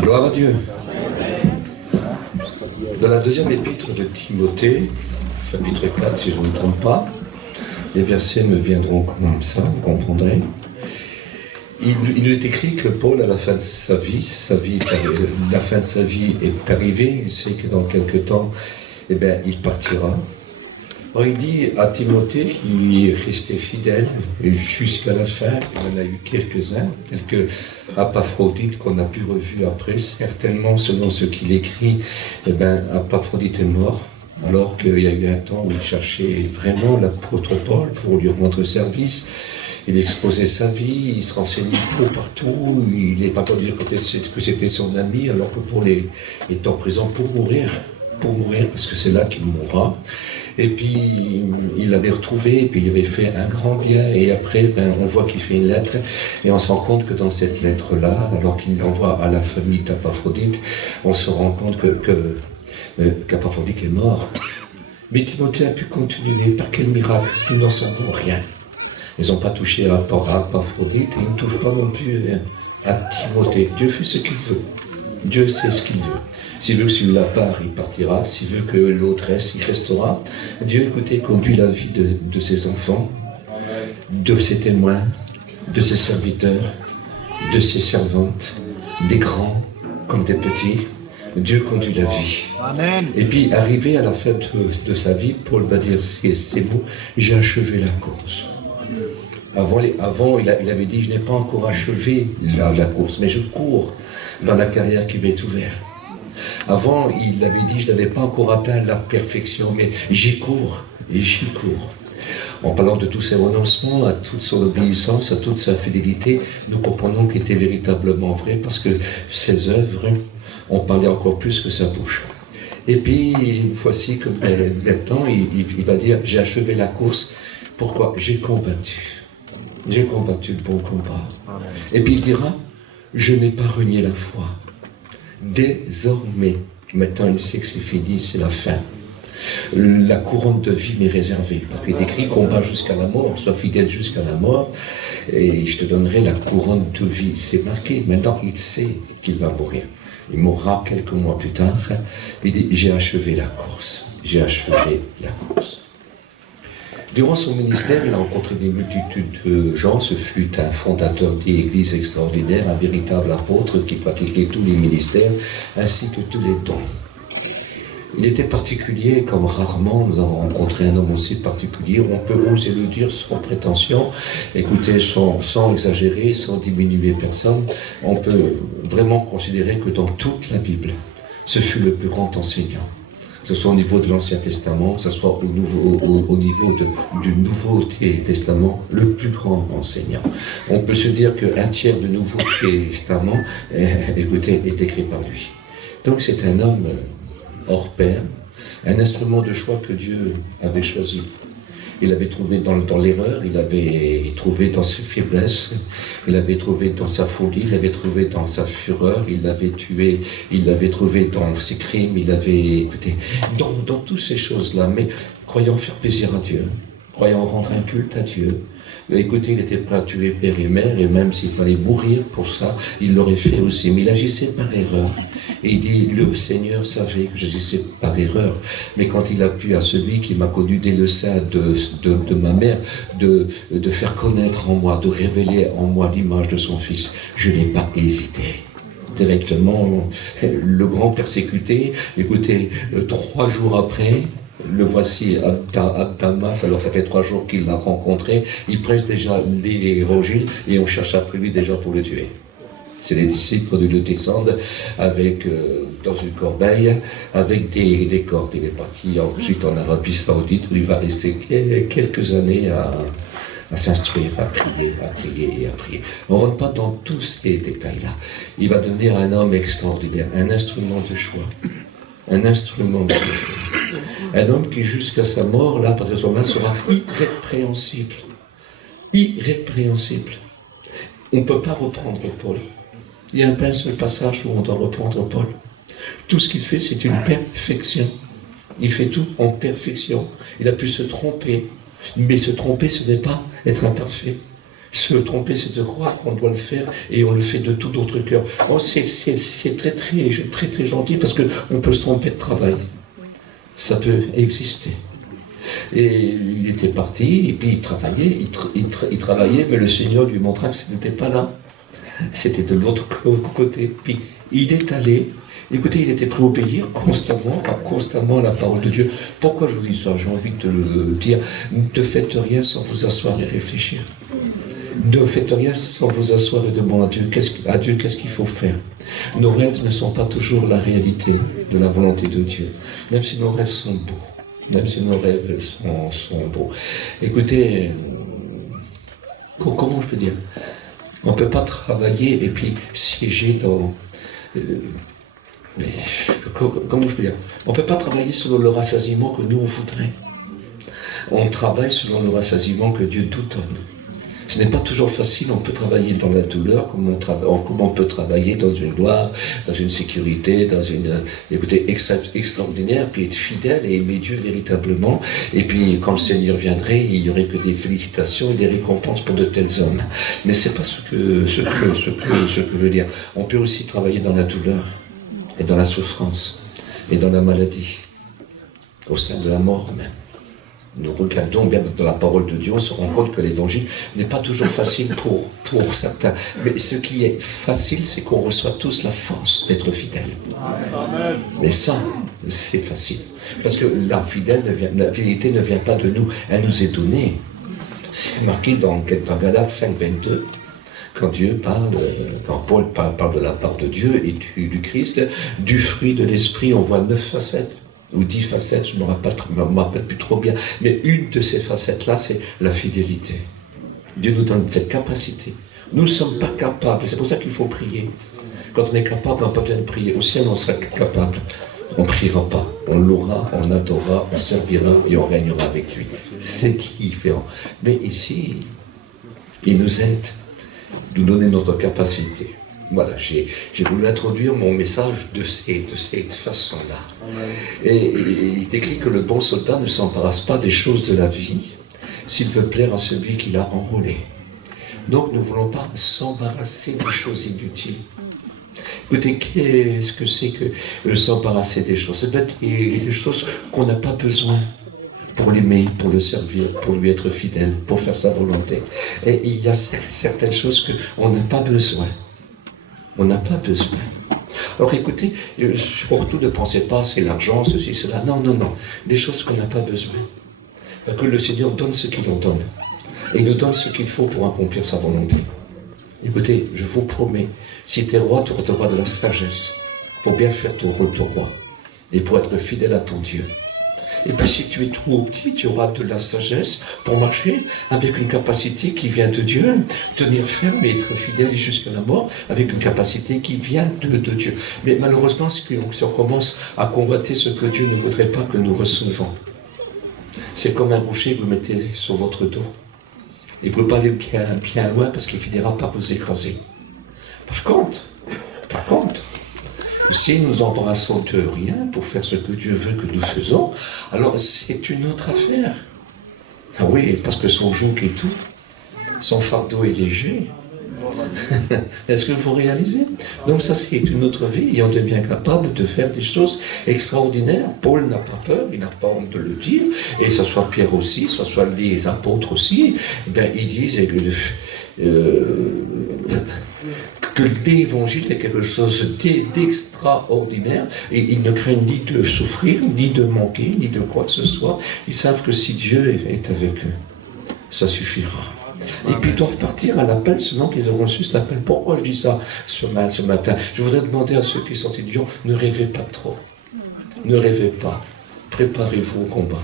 Gloire à Dieu. Dans la deuxième épître de Timothée, chapitre 4, si je ne me trompe pas, les versets me viendront comme ça, vous comprendrez. Il est écrit que Paul, à la fin de sa vie la fin de sa vie est arrivée, il sait que dans quelque temps, il partira. Alors il dit à Timothée qu'il est resté fidèle jusqu'à la fin. Il en a eu quelques-uns, tels que Apaphrodite qu'on a pu revu après. Certainement, selon ce qu'il écrit, Apaphrodite est mort. Alors qu'il y a eu un temps où il cherchait vraiment l'apôtre Paul pour lui rendre service. Il exposait sa vie, il se renseignait partout. Il n'est pas pour dire que c'était son ami, alors que Paul est en prison pour mourir, parce que c'est là qu'il mourra. Et puis, il l'avait retrouvé, et puis il avait fait un grand bien, et après, on voit qu'il fait une lettre, et on se rend compte que dans cette lettre-là, alors qu'il l'envoie à la famille d'Apaphrodite, on se rend compte qu'Apaphrodite est mort. Mais Timothée a pu continuer. Par quel miracle? Nous n'en savons rien. Ils n'ont pas touché à Apaphrodite, et ils ne touchent pas non plus à Timothée. Dieu fait ce qu'il veut. Dieu sait ce qu'il veut. S'il veut que celui-là part, il partira. S'il veut que l'autre reste, il restera. Dieu, écoutez, conduit la vie de ses enfants, de ses témoins, de ses serviteurs, de ses servantes, des grands comme des petits. Dieu conduit la vie. Amen. Et puis, arrivé à la fin de sa vie, Paul va dire, c'est beau, j'ai achevé la course. Avant, il avait dit, je n'ai pas encore achevé la course, mais je cours dans la carrière qui m'est ouverte. Avant, il avait dit, je n'avais pas encore atteint la perfection, mais j'y cours, et j'y cours. En parlant de tous ses renoncements, à toute son obéissance, à toute sa fidélité, nous comprenons qu'il était véritablement vrai, parce que ses œuvres ont parlé encore plus que sa bouche. Et puis, voici que maintenant, il va dire, j'ai achevé la course. Pourquoi? J'ai combattu. J'ai combattu le bon combat. Amen. Et puis il dira, je n'ai pas renié la foi. Désormais, maintenant il sait que c'est fini, c'est la fin. La couronne de vie m'est réservée. Il est écrit, combat jusqu'à la mort, sois fidèle jusqu'à la mort, et je te donnerai la couronne de vie. C'est marqué, maintenant il sait qu'il va mourir. Il mourra quelques mois plus tard. Il dit, j'ai achevé la course. J'ai achevé la course. Durant son ministère, il a rencontré des multitudes de gens. Ce fut un fondateur d'église extraordinaire, un véritable apôtre qui pratiquait tous les ministères ainsi que tous les dons. Il était particulier, comme rarement nous avons rencontré un homme aussi particulier, où on peut oser le dire sans prétention, écoutez, sans exagérer, sans diminuer personne. On peut vraiment considérer que dans toute la Bible, ce fut le plus grand enseignant. Que ce soit au niveau de l'Ancien Testament, que ce soit au niveau du Nouveau Testament, le plus grand enseignant. On peut se dire qu'un tiers du Nouveau Testament, écoutez, est écrit par lui. Donc c'est un homme hors pair, un instrument de choix que Dieu avait choisi. Il avait trouvé dans l'erreur, il avait trouvé dans ses faiblesses, il avait trouvé dans sa folie, il avait trouvé dans sa fureur, il l'avait tué, il l'avait trouvé dans ses crimes, il avait, écoutez, dans toutes ces choses-là. Mais croyant faire plaisir à Dieu, croyant rendre un culte à Dieu, écoutez, il était prêt à tuer père et mère, et même s'il fallait mourir pour ça, il l'aurait fait aussi. Mais il agissait par erreur. Et il dit, le Seigneur savait que j'agissais par erreur. Mais quand il a pu à celui qui m'a connu dès le sein de ma mère, de faire connaître en moi, de révéler en moi l'image de son Fils, je n'ai pas hésité. Directement, le grand persécuté, écoutez, 3 jours après, le voici à Damas, alors ça fait 3 jours qu'il l'a rencontré, il prêche déjà l'évangile et on cherche après lui déjà pour le tuer. C'est les disciples qui le descendent dans une corbeille avec des cordes. Il est parti ensuite en Arabie Saoudite où il va rester quelques années à s'instruire, à prier et à prier. On ne rentre pas dans tous ces détails-là. Il va devenir un homme extraordinaire, un instrument de choix. Un instrument de choix. Un homme qui jusqu'à sa mort, là, parce que son âme sera irrépréhensible. Irrépréhensible. On ne peut pas reprendre Paul. Il y a un seul passage où on doit reprendre Paul. Tout ce qu'il fait, c'est une perfection. Il fait tout en perfection. Il a pu se tromper. Mais se tromper, ce n'est pas être imparfait. Se tromper, c'est de croire qu'on doit le faire et on le fait de tout notre cœur. Oh, c'est très gentil parce qu'on peut se tromper de travail. Ça peut exister. Et il était parti, et puis il travaillait, mais le Seigneur lui montra que ce n'était pas là. C'était de l'autre côté. Puis il est allé. Écoutez, il était prêt à obéir constamment à la parole de Dieu. Pourquoi je vous dis ça? J'ai envie de le dire. Ne faites rien sans vous asseoir et réfléchir. Ne faites rien sans vous asseoir et demander à Dieu qu'est-ce qu'il faut faire. Nos rêves ne sont pas toujours la réalité de la volonté de Dieu, même si nos rêves sont beaux. Même si nos rêves sont beaux. Écoutez, comment je peux dire? On ne peut pas travailler et puis siéger dans... comment je peux dire? On ne peut pas travailler selon le rassasiement que nous on voudrait. On travaille selon le rassasiement que Dieu nous donne. Ce n'est pas toujours facile, on peut travailler dans la douleur, comme on peut travailler dans une gloire, dans une sécurité, dans une extraordinaire, puis être fidèle et aimer Dieu véritablement. Et puis quand le Seigneur viendrait, il n'y aurait que des félicitations et des récompenses pour de tels hommes. Mais c'est pas ce que je veux dire. On peut aussi travailler dans la douleur, et dans la souffrance, et dans la maladie, au sein de la mort même. Nous regardons bien dans la parole de Dieu, on se rend compte que l'évangile n'est pas toujours facile pour certains. Mais ce qui est facile, c'est qu'on reçoit tous la force d'être fidèle. Amen. Mais ça, c'est facile. Parce que la fidélité ne vient pas de nous, elle nous est donnée. C'est marqué dans Galates 5,22, quand Paul parle de la part de Dieu et du Christ, du fruit de l'esprit, on voit 9 facettes. Ou 10 facettes, je ne me rappelle plus trop bien. Mais une de ces facettes-là, c'est la fidélité. Dieu nous donne cette capacité. Nous ne sommes pas capables, c'est pour ça qu'il faut prier. Quand on est capable, on n'a pas besoin de prier. Au ciel, on sera capable. On ne priera pas. On louera, on adorera, on servira et on régnera avec lui. C'est différent. Mais ici, il nous aide, nous donner notre capacité. Voilà, j'ai voulu introduire mon message de cette façon-là. Et il est écrit que le bon soldat ne s'embarrasse pas des choses de la vie s'il veut plaire à celui qui l'a enrôlé. Donc nous ne voulons pas s'embarrasser des choses inutiles. Écoutez, qu'est-ce que c'est que s'embarrasser des choses? C'est peut-être des choses qu'on n'a pas besoin pour l'aimer, pour le servir, pour lui être fidèle, pour faire sa volonté. Et il y a certaines choses qu'on n'a pas besoin. On n'a pas besoin. Alors écoutez, surtout ne pensez pas c'est l'argent, ceci, cela. Non. Des choses qu'on n'a pas besoin. Parce que le Seigneur donne ce qu'il en donne. Et il nous donne ce qu'il faut pour accomplir sa volonté. Écoutez, je vous promets, si tu es roi, tu auras de la sagesse pour bien faire ton rôle de roi. Et pour être fidèle à ton Dieu. Et puis si tu es trop petit, tu auras de la sagesse pour marcher avec une capacité qui vient de Dieu, tenir ferme et être fidèle jusqu'à la mort, avec une capacité qui vient de Dieu. Mais malheureusement, si on commence à convoiter ce que Dieu ne voudrait pas que nous recevons, c'est comme un rocher que vous mettez sur votre dos. Et vous ne pouvez pas aller bien loin parce qu'il finira par vous écraser. Par contre, si nous nous embrassons de rien pour faire ce que Dieu veut que nous faisons, alors c'est une autre affaire. Ah oui, parce que son joug est tout, son fardeau est léger. Est-ce que vous réalisez? Donc ça c'est une autre vie et on devient capable de faire des choses extraordinaires. Paul n'a pas peur, il n'a pas honte de le dire, et ce soit Pierre aussi, ce soit les apôtres aussi, eh bien, ils disent que l'évangile est quelque chose d'extraordinaire et ils ne craignent ni de souffrir, ni de manquer, ni de quoi que ce soit. Ils savent que si Dieu est avec eux, ça suffira. Et puis ils doivent partir à l'appel selon qu'ils auront reçu cet appel. Pourquoi je dis ça ce matin? Je voudrais demander à ceux qui sont étudiants, ne rêvez pas trop. Ne rêvez pas. Préparez-vous au combat.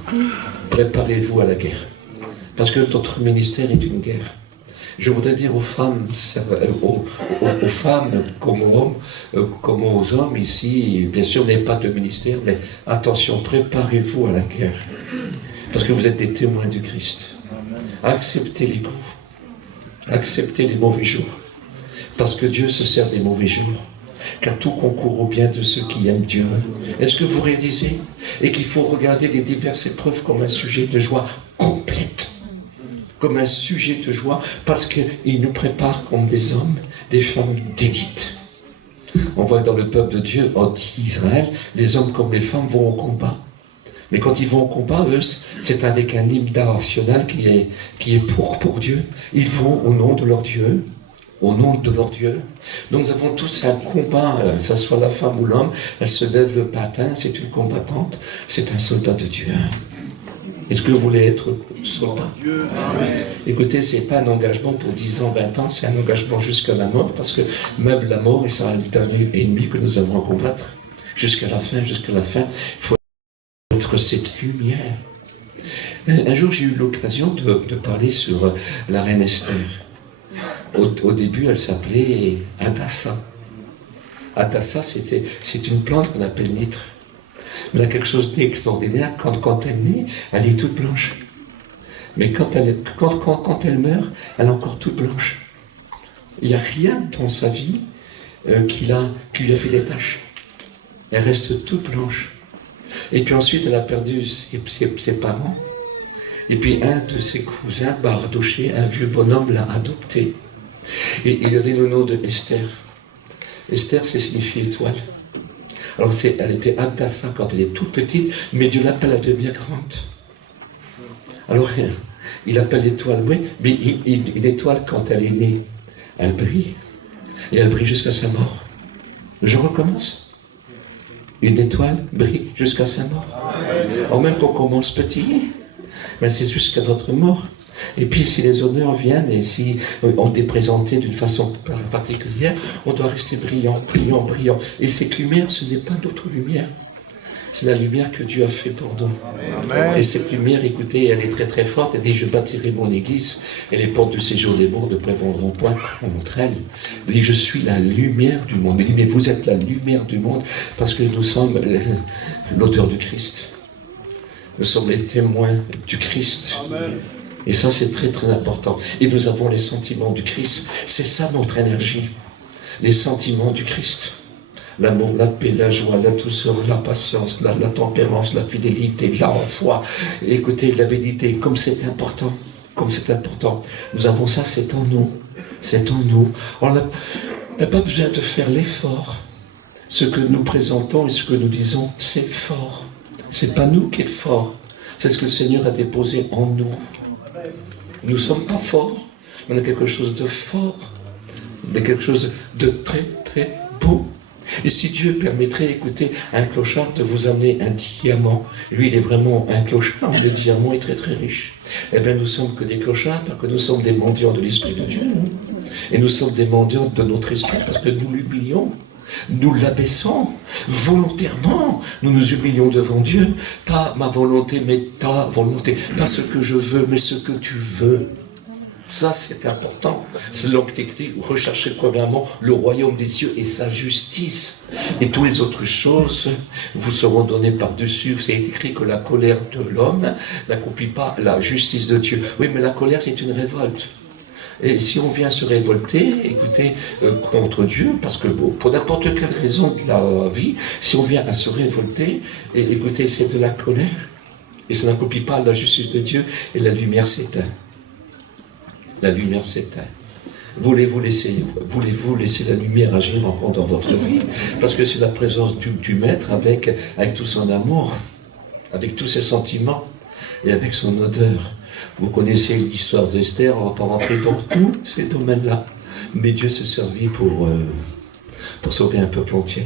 Préparez-vous à la guerre. Parce que notre ministère est une guerre. Je voudrais dire aux femmes comme aux hommes ici, bien sûr, n'ayez pas de ministère, mais attention, préparez-vous à la guerre. Parce que vous êtes des témoins de Christ. Acceptez les coups. Acceptez les mauvais jours. Parce que Dieu se sert des mauvais jours. Car tout concourt au bien de ceux qui aiment Dieu. Est-ce que vous réalisez? Et qu'il faut regarder les diverses épreuves comme un sujet de joie complète. comme un sujet de joie, parce qu'il nous prépare comme des hommes, des femmes d'élite. On voit dans le peuple de Dieu, d'Israël, les hommes comme les femmes vont au combat. Mais quand ils vont au combat, eux, c'est avec un hymne national qui est pour Dieu. Ils vont au nom de leur Dieu. Au nom de leur Dieu. Donc nous avons tous un combat, que ce soit la femme ou l'homme, elle se lève le matin, c'est une combattante, c'est un soldat de Dieu. Est-ce que vous voulez être soldat? Écoutez, ce n'est pas un engagement pour 10 ans, 20 ans, c'est un engagement jusqu'à la mort, parce que même la mort est ça le dernier ennemi que nous avons à combattre. Jusqu'à la fin, il faut être cette lumière. Un jour, j'ai eu l'occasion de parler sur la reine Esther. Au début, elle s'appelait Hadassah. Hadassah, c'est une plante qu'on appelle nitre. Mais elle a quelque chose d'extraordinaire. Quand elle naît, elle est toute blanche. Mais quand elle meurt, elle est encore toute blanche. Il n'y a rien dans sa vie qui lui a fait des taches. Elle reste toute blanche. Et puis ensuite, elle a perdu ses parents. Et puis un de ses cousins, Mardochée, un vieux bonhomme, l'a adoptée. Et il a donné le nom de Esther. Esther, ça signifie étoile. Alors elle était Hadassah quand elle est toute petite, mais Dieu l'appelle à devenir grande. Alors il appelle l'étoile, oui, mais une étoile quand elle est née, elle brille. Et elle brille jusqu'à sa mort. Je recommence. Une étoile brille jusqu'à sa mort. Alors même qu'on commence petit, mais c'est jusqu'à notre mort. Et puis si les honneurs viennent et si on est présenté d'une façon particulière, on doit rester brillant, brillant, brillant. Et cette lumière, ce n'est pas notre lumière. C'est la lumière que Dieu a fait pour nous. Amen. Et cette lumière, écoutez, elle est très très forte. Elle dit, je bâtirai mon église et les portes du séjour des morts ne prévendront point contre elle. Elle dit, je suis la lumière du monde. Elle dit, mais vous êtes la lumière du monde parce que nous sommes l'auteur du Christ. Nous sommes les témoins du Christ. Amen. Et ça, c'est très très important. Et nous avons les sentiments du Christ. C'est ça notre énergie. Les sentiments du Christ. L'amour, la paix, la joie, la douceur, la patience, la tempérance, la fidélité, la foi. Écoutez, la bénité, comme c'est important. Comme c'est important. Nous avons ça, c'est en nous. C'est en nous. On n'a pas besoin de faire l'effort. Ce que nous présentons et ce que nous disons, c'est fort. C'est pas nous qui est fort. C'est ce que le Seigneur a déposé en nous. Nous ne sommes pas forts, mais on a quelque chose de fort, de quelque chose de très très beau. Et si Dieu permettrait, écoutez, un clochard de vous amener un diamant, lui il est vraiment un clochard, mais le diamant est très très riche. Eh bien nous sommes que des clochards, parce que nous sommes des mendiants de l'Esprit de Dieu. Et nous sommes des mendiants de notre esprit, parce que nous l'humilions. Nous l'abaissons volontairement, nous nous humilions devant Dieu, pas ma volonté mais ta volonté, pas ce que je veux mais ce que tu veux. Ça c'est important, c'est l'homme qui écrit, recherchez premièrement le royaume des cieux et sa justice, et toutes les autres choses vous seront données par-dessus. C'est écrit que la colère de l'homme n'accomplit pas la justice de Dieu. Oui, mais la colère c'est une révolte. Et si on vient se révolter, écoutez, contre Dieu, parce que pour n'importe quelle raison de la vie, si on vient à se révolter, et, écoutez, c'est de la colère, et ça n'accomplit pas la justice de Dieu, et la lumière s'éteint. La lumière s'éteint. Voulez-vous laisser la lumière agir encore dans votre vie? Parce que c'est la présence du Maître avec tout son amour, avec tous ses sentiments, et avec son odeur. Vous connaissez l'histoire d'Esther, on ne va pas rentrer dans tous ces domaines-là. Mais Dieu s'est servi pour sauver un peuple entier.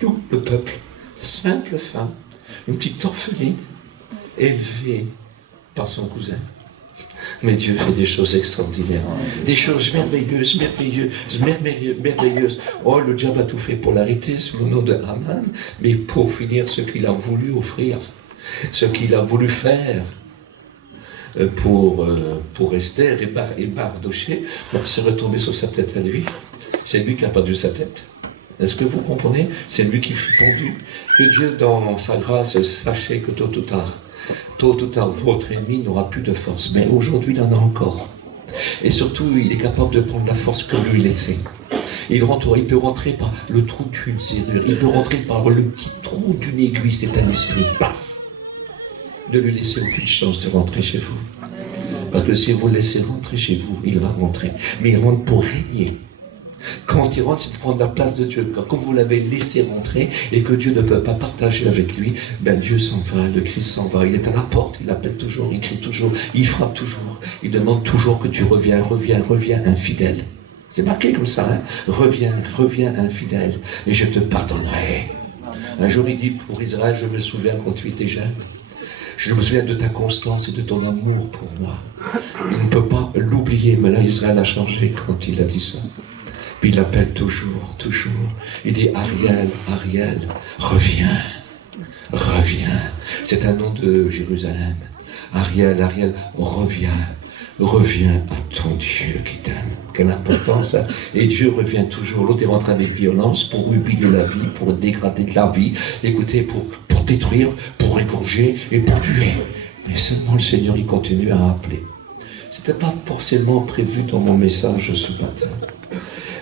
Tout le peuple, simple femme, une petite orpheline, élevée par son cousin. Mais Dieu fait des choses extraordinaires, des choses merveilleuses, merveilleuses, merveilleuses, merveilleuses. Oh, le diable a tout fait pour l'arrêter sous le nom de Haman, mais pour finir ce qu'il a voulu offrir, ce qu'il a voulu faire. Pour Esther et Mardochée, c'est retombé sur sa tête à lui. C'est lui qui a perdu sa tête. Est-ce que vous comprenez? C'est lui qui fut pendu. Que Dieu, dans sa grâce, sachez que tôt ou tard, votre ennemi n'aura plus de force. Mais aujourd'hui, il en a encore. Et surtout, il est capable de prendre la force que lui laissait. Il peut rentrer par le trou d'une serrure. Il peut rentrer par le petit trou d'une aiguille. C'est un esprit. Paf! Ne lui laissez aucune chance de rentrer chez vous. Parce que si vous le laissez rentrer chez vous, il va rentrer. Mais il rentre pour régner. Quand il rentre, c'est pour prendre la place de Dieu. Quand vous l'avez laissé rentrer et que Dieu ne peut pas partager avec lui, ben Dieu s'en va, le Christ s'en va. Il est à la porte, il appelle toujours, il crie toujours, il frappe toujours. Il demande toujours que tu reviens, infidèle. C'est marqué comme ça, hein? Reviens, infidèle, et je te pardonnerai. Un jour, il dit pour Israël, je me souviens quand tu étais jeune. Je me souviens de ta constance et de ton amour pour moi. Il ne peut pas l'oublier, mais là, Israël a changé quand il a dit ça. Puis il l'appelle toujours. Il dit, Ariel, reviens. C'est un nom de Jérusalem. Ariel, reviens à ton Dieu qui t'aime. Quelle importance, ça. Et Dieu revient toujours. L'autre est rentré avec violence pour humilier la vie, pour dégrader la vie. Écoutez, pour détruire, pour égorger et pour tuer. Mais seulement le Seigneur, il continue à appeler. C'était pas forcément prévu dans mon message ce matin.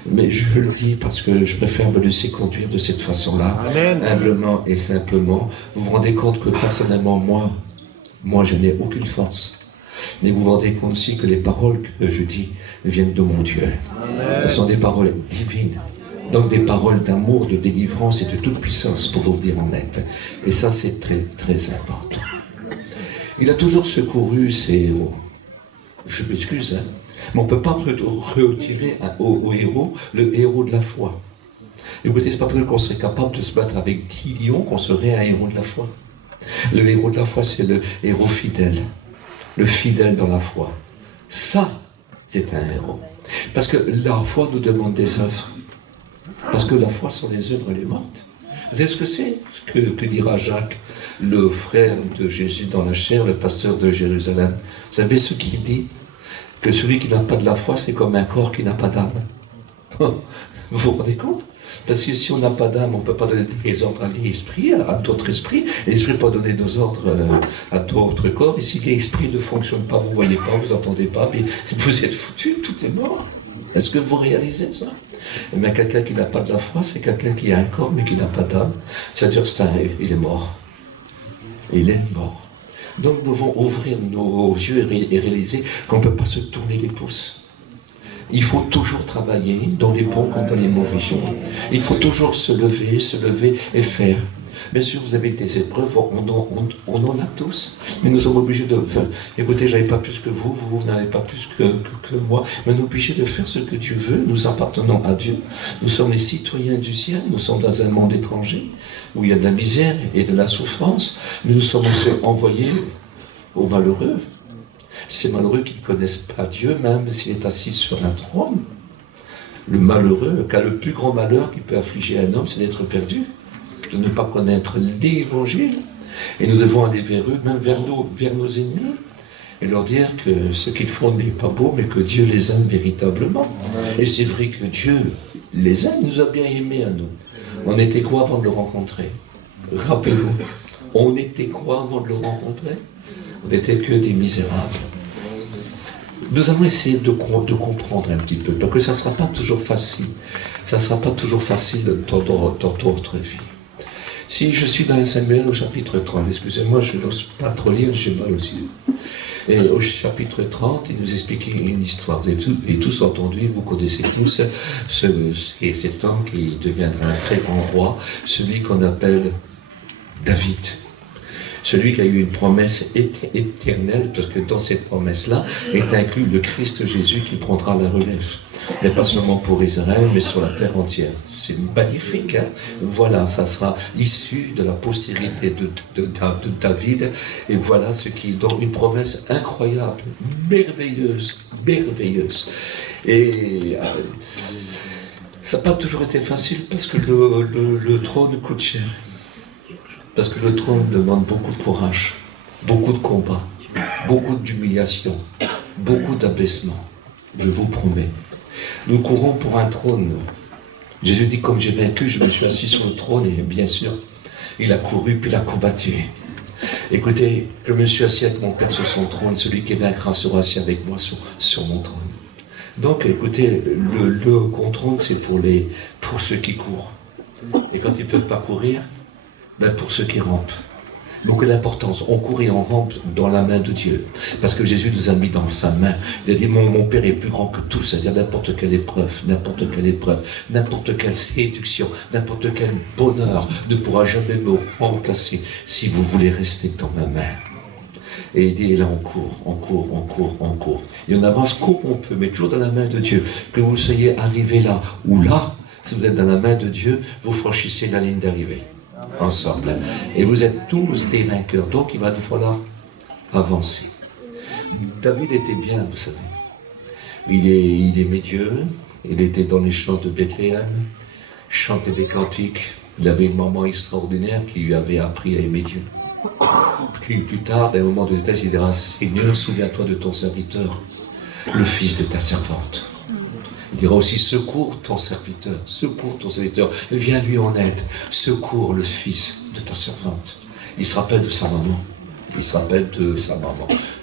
Mais je le dis parce que je préfère me laisser conduire de cette façon-là, humblement et simplement. Vous vous rendez compte que personnellement, moi je n'ai aucune force. Mais vous vous rendez compte aussi que les paroles que je dis viennent de mon Dieu. Amen. Ce sont des paroles divines. Donc des paroles d'amour, de délivrance et de toute puissance, pour vous dire en net. Et ça, c'est très, très important. Il a toujours secouru ses héros. Je m'excuse, hein. Mais on ne peut pas retirer au héros le héros de la foi. Écoutez, c'est pas parce qu'on serait capable de se battre avec 10 lions qu'on serait un héros de la foi. Le héros de la foi, c'est le héros fidèle. Le fidèle dans la foi. Ça, c'est un héros. Parce que la foi nous demande des œuvres. Parce que la foi sans les œuvres, elle est morte. Vous savez ce que c'est? Ce que dira Jacques, le frère de Jésus dans la chair, le pasteur de Jérusalem. Vous savez ce qu'il dit? Que celui qui n'a pas de la foi, c'est comme un corps qui n'a pas d'âme. Vous vous rendez compte? Parce que si on n'a pas d'âme, on ne peut pas donner des ordres à l'esprit, à d'autres esprits. L'esprit ne peut pas donner des ordres à d'autres corps. Et si l'esprit ne fonctionne pas, vous ne voyez pas, vous n'entendez pas, puis vous êtes foutu, tout est mort. Est-ce que vous réalisez ça? Mais quelqu'un qui n'a pas de la foi, c'est quelqu'un qui a un corps mais qui n'a pas d'âme. C'est-à-dire il est mort. Il est mort. Donc nous devons ouvrir nos yeux et réaliser qu'on ne peut pas se tourner les pouces. Il faut toujours travailler dans les bons comme dans les mauvais jours. Il faut toujours se lever et faire. Bien sûr, vous avez des épreuves, on en a tous, mais nous sommes obligés de faire. Écoutez, j'avais pas plus que vous n'avez pas plus que moi, mais nous sommes obligés de faire ce que Dieu veut. Nous appartenons à Dieu. Nous sommes les citoyens du ciel, nous sommes dans un monde étranger, où il y a de la misère et de la souffrance, mais nous sommes aussi envoyés aux malheureux. Ces malheureux qui ne connaissent pas Dieu, même s'il est assis sur un trône. Le malheureux, car le plus grand malheur qui peut affliger un homme, c'est d'être perdu, de ne pas connaître l'évangile. Et nous devons aller vers eux, même vers nos ennemis, et leur dire que ce qu'ils font n'est pas beau, mais que Dieu les aime véritablement. Et c'est vrai que Dieu les aime, nous a bien aimés à nous. On était quoi avant de le rencontrer? Rappelez-vous, on était quoi avant de le rencontrer? On n'était que des misérables. Nous allons essayer de comprendre un petit peu, parce que ça ne sera pas toujours facile. Ça ne sera pas toujours facile dans votre vie. Si je suis dans 1 Samuel au chapitre 30, excusez-moi, je n'ose pas trop lire, j'ai mal aussi. Et au chapitre 30, il nous explique une histoire. Vous avez tous entendu, vous connaissez tous cet homme qui deviendra un très grand roi, celui qu'on appelle David. Celui qui a eu une promesse éternelle, parce que dans cette promesse-là est inclus le Christ Jésus qui prendra la relève. Mais pas seulement pour Israël, mais sur la terre entière. C'est magnifique, hein? Voilà, ça sera issu de la postérité de David. Et voilà ce qui donne une promesse incroyable, merveilleuse. Et ça n'a pas toujours été facile parce que le trône coûte cher. Parce que le trône demande beaucoup de courage, beaucoup de combat, beaucoup d'humiliation, beaucoup d'abaissement. Je vous promets. Nous courons pour un trône. Jésus dit, comme j'ai vaincu, je me suis assis sur le trône, et bien sûr, il a couru, puis il a combattu. Écoutez, je me suis assis avec mon Père sur son trône, celui qui vaincra sera assis avec moi sur mon trône. Donc, écoutez, le trône, c'est pour ceux qui courent. Et quand ils ne peuvent pas courir, ben pour ceux qui rampent. Beaucoup d'importance. On court et on rentre dans la main de Dieu. Parce que Jésus nous a mis dans sa main. Il a dit, mon Père est plus grand que tout. C'est-à-dire n'importe quelle épreuve, n'importe quelle séduction, n'importe quel bonheur ne pourra jamais me remplacer si vous voulez rester dans ma main. Et il dit, là on court. Et on avance comme on peut, mais toujours dans la main de Dieu. Que vous soyez arrivé là ou là, si vous êtes dans la main de Dieu, vous franchissez la ligne d'arrivée. Ensemble. Et vous êtes tous des vainqueurs. Donc il va nous falloir avancer. David était bien, vous savez. Il aimait Dieu. Il était dans les champs de Bethléem. Chantait des cantiques. Il avait une maman extraordinaire qui lui avait appris à aimer Dieu. Puis plus tard, d'un moment de détresse, il dira, Seigneur, souviens-toi de ton serviteur, le fils de ta servante. Il dira aussi, secours ton serviteur, viens lui en aide, secours le fils de ta servante. Il se rappelle de sa maman,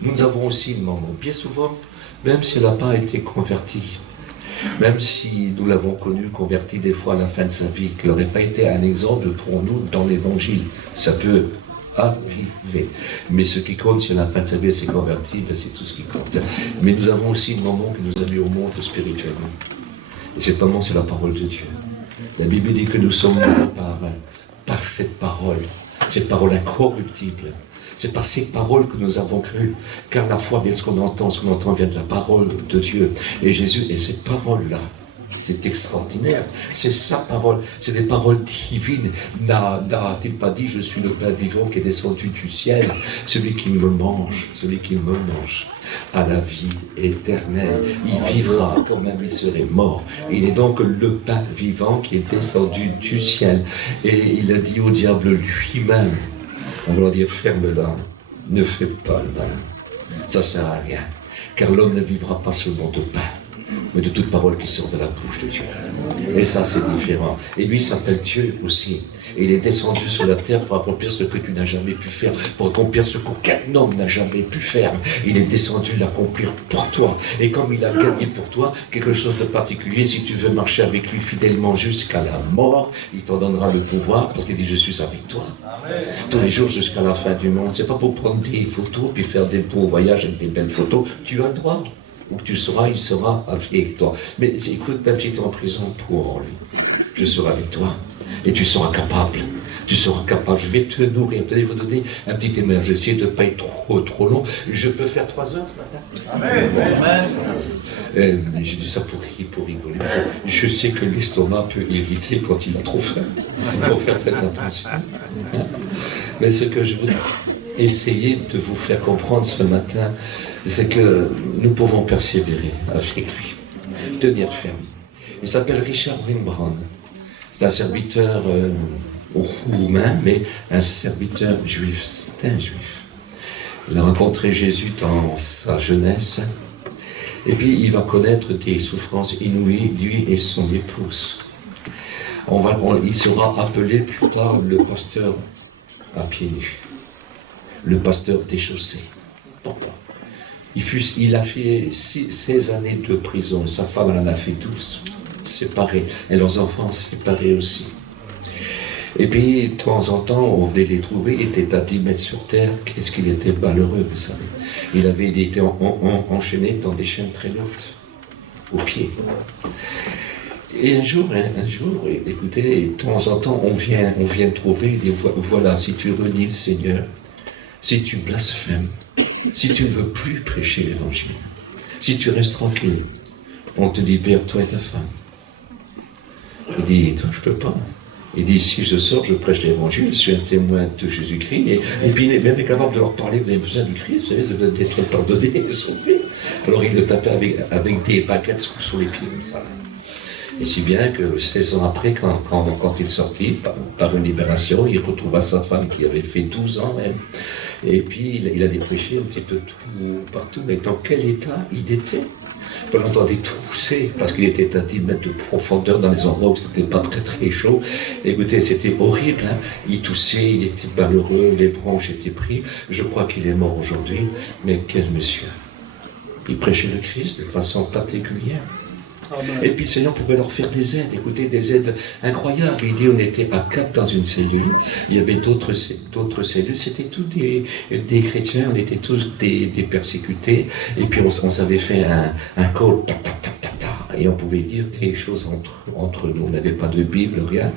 Nous avons aussi une maman, bien souvent, même si elle n'a pas été convertie, même si nous l'avons connue convertie des fois à la fin de sa vie, qu'elle n'aurait pas été un exemple pour nous dans l'évangile, ça peut arriver. Mais ce qui compte, si à la fin de sa vie elle s'est convertie, ben c'est tout ce qui compte. Mais nous avons aussi une maman qui nous a mis au monde spirituellement. Et cette maman, c'est la parole de Dieu. La Bible dit que nous sommes menés par cette parole incorruptible. C'est par ces paroles que nous avons cru, car la foi vient de ce qu'on entend vient de la parole de Dieu. Et Jésus, et cette parole-là, c'est extraordinaire, c'est sa parole, c'est des paroles divines. N'a-t-il pas dit, je suis le pain vivant qui est descendu du ciel, celui qui me mange à la vie éternelle, il vivra quand même il serait mort. Il est donc le pain vivant qui est descendu du ciel. Et il a dit au diable lui-même, on va leur dire, ferme-la, ne fais pas le malin, ça ne sert à rien, car l'homme ne vivra pas seulement de pain, mais de toute parole qui sort de la bouche de Dieu. Et ça, c'est différent. Et lui s'appelle Dieu aussi. Et il est descendu sur la terre pour accomplir ce que tu n'as jamais pu faire, pour accomplir ce qu'aucun homme n'a jamais pu faire. Il est descendu l'accomplir pour toi. Et comme il a gagné pour toi quelque chose de particulier, si tu veux marcher avec lui fidèlement jusqu'à la mort, il t'en donnera le pouvoir, parce qu'il dit, je suis avec toi. Tous les jours jusqu'à la fin du monde. C'est pas pour prendre des photos, puis faire des beaux voyages avec des belles photos. Tu as le droit. Où tu seras, il sera avec toi. Mais écoute, même si tu es en prison pour lui, je serai avec toi. Et tu seras capable. Je vais te nourrir. Je vais vous donner un petit émerge. J'essaie de ne pas être trop long. Je peux faire 3 heures ce matin. Amen. Je dis ça pour rigoler. Je sais que l'estomac peut irriter quand il a trop faim. Il faut faire très attention. Mais ce que je voudrais essayer de vous faire comprendre ce matin, c'est que nous pouvons persévérer avec lui, tenir ferme. Il s'appelle Richard Wurmbrand. C'est un serviteur roumain, mais un serviteur juif. C'est un juif. Il a rencontré Jésus dans sa jeunesse, et puis il va connaître des souffrances inouïes, lui et son épouse. Il sera appelé plus tard le pasteur à pieds nus, le pasteur déchaussé. Pourquoi ? Il a fait 16 années de prison. Sa femme, elle en a fait 12, séparés. Et leurs enfants séparés aussi. Et puis, de temps en temps, on venait les trouver. Il était à 10 mètres sur terre. Qu'est-ce qu'il était malheureux, vous savez. Il était enchaîné dans des chaînes très lourdes, aux pieds. Et un jour, écoutez, de temps en temps, on vient trouver. Il dit, voilà, si tu renies le Seigneur, si tu blasphèmes, si tu ne veux plus prêcher l'évangile, si tu restes tranquille, on te libère, toi et ta femme. Il dit, toi, je peux pas. Il dit, si je sors, je prêche l'évangile, je suis un témoin de Jésus-Christ, et puis il est même capable de leur parler, vous avez besoin du Christ, vous avez d'être pardonné et sauvé. Alors il le tapait avec des baguettes sur les pieds, comme ça. Et si bien que 16 ans après, quand il sortit, par une libération, il retrouva sa femme qui avait fait 12 ans même. Et puis il a prêché un petit peu partout, mais dans quel état il était ? On l'entendait tousser, parce qu'il était à 10 mètres de profondeur dans les endroits où c'était pas très très chaud. Écoutez, c'était horrible, hein. Il toussait, il était malheureux, les bronches étaient prises. Je crois qu'il est mort aujourd'hui, mais quel monsieur. Il prêchait le Christ de façon particulière. Et puis le Seigneur pouvait leur faire des aides, écoutez, des aides incroyables. Il dit, on était à 4 dans une cellule, il y avait d'autres cellules, c'était tous des chrétiens, on était tous des persécutés, et puis on s'avait fait un code, et on pouvait dire des choses entre nous, on n'avait pas de Bible, rien.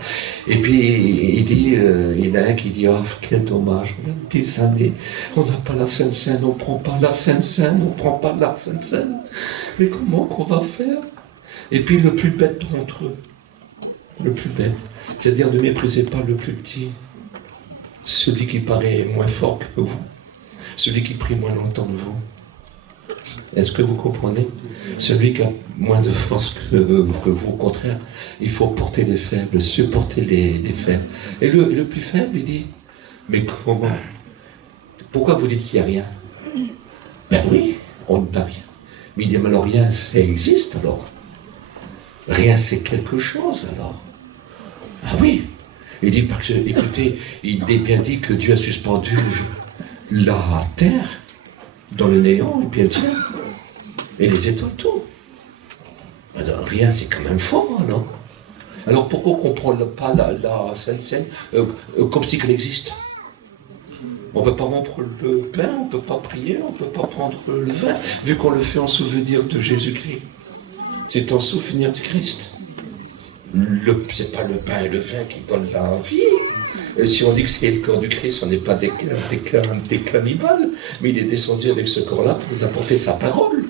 Et puis il dit, il y en a un qui dit, oh quel dommage, on a des années, on n'a pas la Sainte Seine, on ne prend pas la Sainte Seine, on ne prend pas la Sainte Seine. Mais comment qu'on va faire? Et puis le plus bête d'entre eux, le plus bête, c'est-à-dire ne méprisez pas le plus petit, celui qui paraît moins fort que vous, celui qui prie moins longtemps que vous. Est-ce que vous comprenez? Celui qui a moins de force que vous, au contraire, il faut porter les faibles, supporter les faibles. Et le plus faible, il dit, mais comment? Pourquoi vous dites qu'il n'y a rien? Ben oui, on n'a rien. Mais il dit, mais alors rien, ça existe alors. Rien, c'est quelque chose alors. Ah oui. Il dit, parce que, écoutez, il est bien dit que Dieu a suspendu la terre dans le néant, et puis elle tient. Et les étoiles, tout. Alors, rien, c'est quand même fort, alors. Alors pourquoi on ne prend pas la Sainte Seine comme si qu'elle existe? On ne peut pas rompre le pain, on ne peut pas prier, on ne peut pas prendre le vin, vu qu'on le fait en souvenir de Jésus-Christ. C'est en souvenir du Christ. C'est pas le pain et le vin qui donnent la vie. Si on dit que c'est le corps du Christ, on n'est pas des cannibales, mais il est descendu avec ce corps-là pour nous apporter sa parole.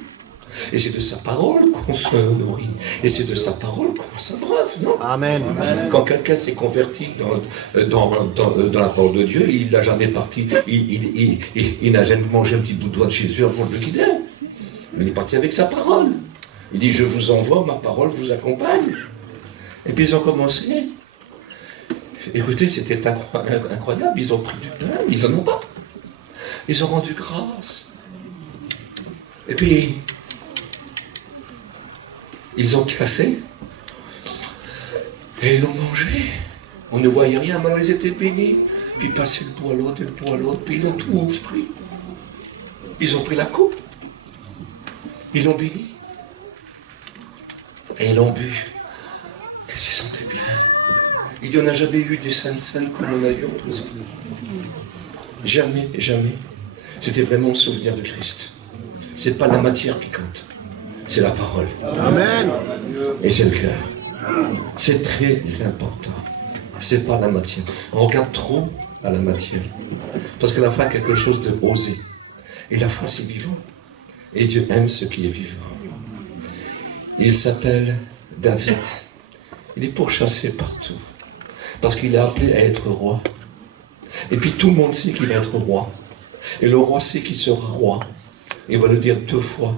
Et c'est de sa parole qu'on se nourrit. Et c'est de sa parole qu'on s'abreuve, non? Amen. Quand quelqu'un s'est converti dans la parole de Dieu, il n'a jamais parti, il n'a jamais mangé un petit bout de doigt de Jésus avant de le quitter. Il est parti avec sa parole. Il dit, je vous envoie, ma parole vous accompagne. Et puis ils ont commencé. Écoutez, c'était incroyable. Ils ont pris du pain, ils n'en ont pas. Ils ont rendu grâce. Et puis, ils ont cassé. Et ils l'ont mangé. On ne voyait rien, mais ils étaient bénis. Puis ils passaient le pot à l'autre, et le pot à l'autre, puis ils l'ont tous pris. Ils ont pris la coupe. Ils l'ont béni. Et ils l'ont bu. Qu'est-ce qu'ils sentaient bien. Il dit, on n'a jamais eu des saintes scènes comme on a eu en prison. Jamais, jamais. C'était vraiment le souvenir de Christ. C'est pas la matière qui compte, c'est la parole. Amen. Et c'est le cœur. C'est très important. C'est pas la matière. On regarde trop à la matière. Parce que la foi a quelque chose de osé. Et la foi, c'est vivant. Et Dieu aime ce qui est vivant. Il s'appelle David. Il est pourchassé partout. Parce qu'il est appelé à être roi. Et puis tout le monde sait qu'il va être roi. Et le roi sait qu'il sera roi. Il va le dire 2 fois.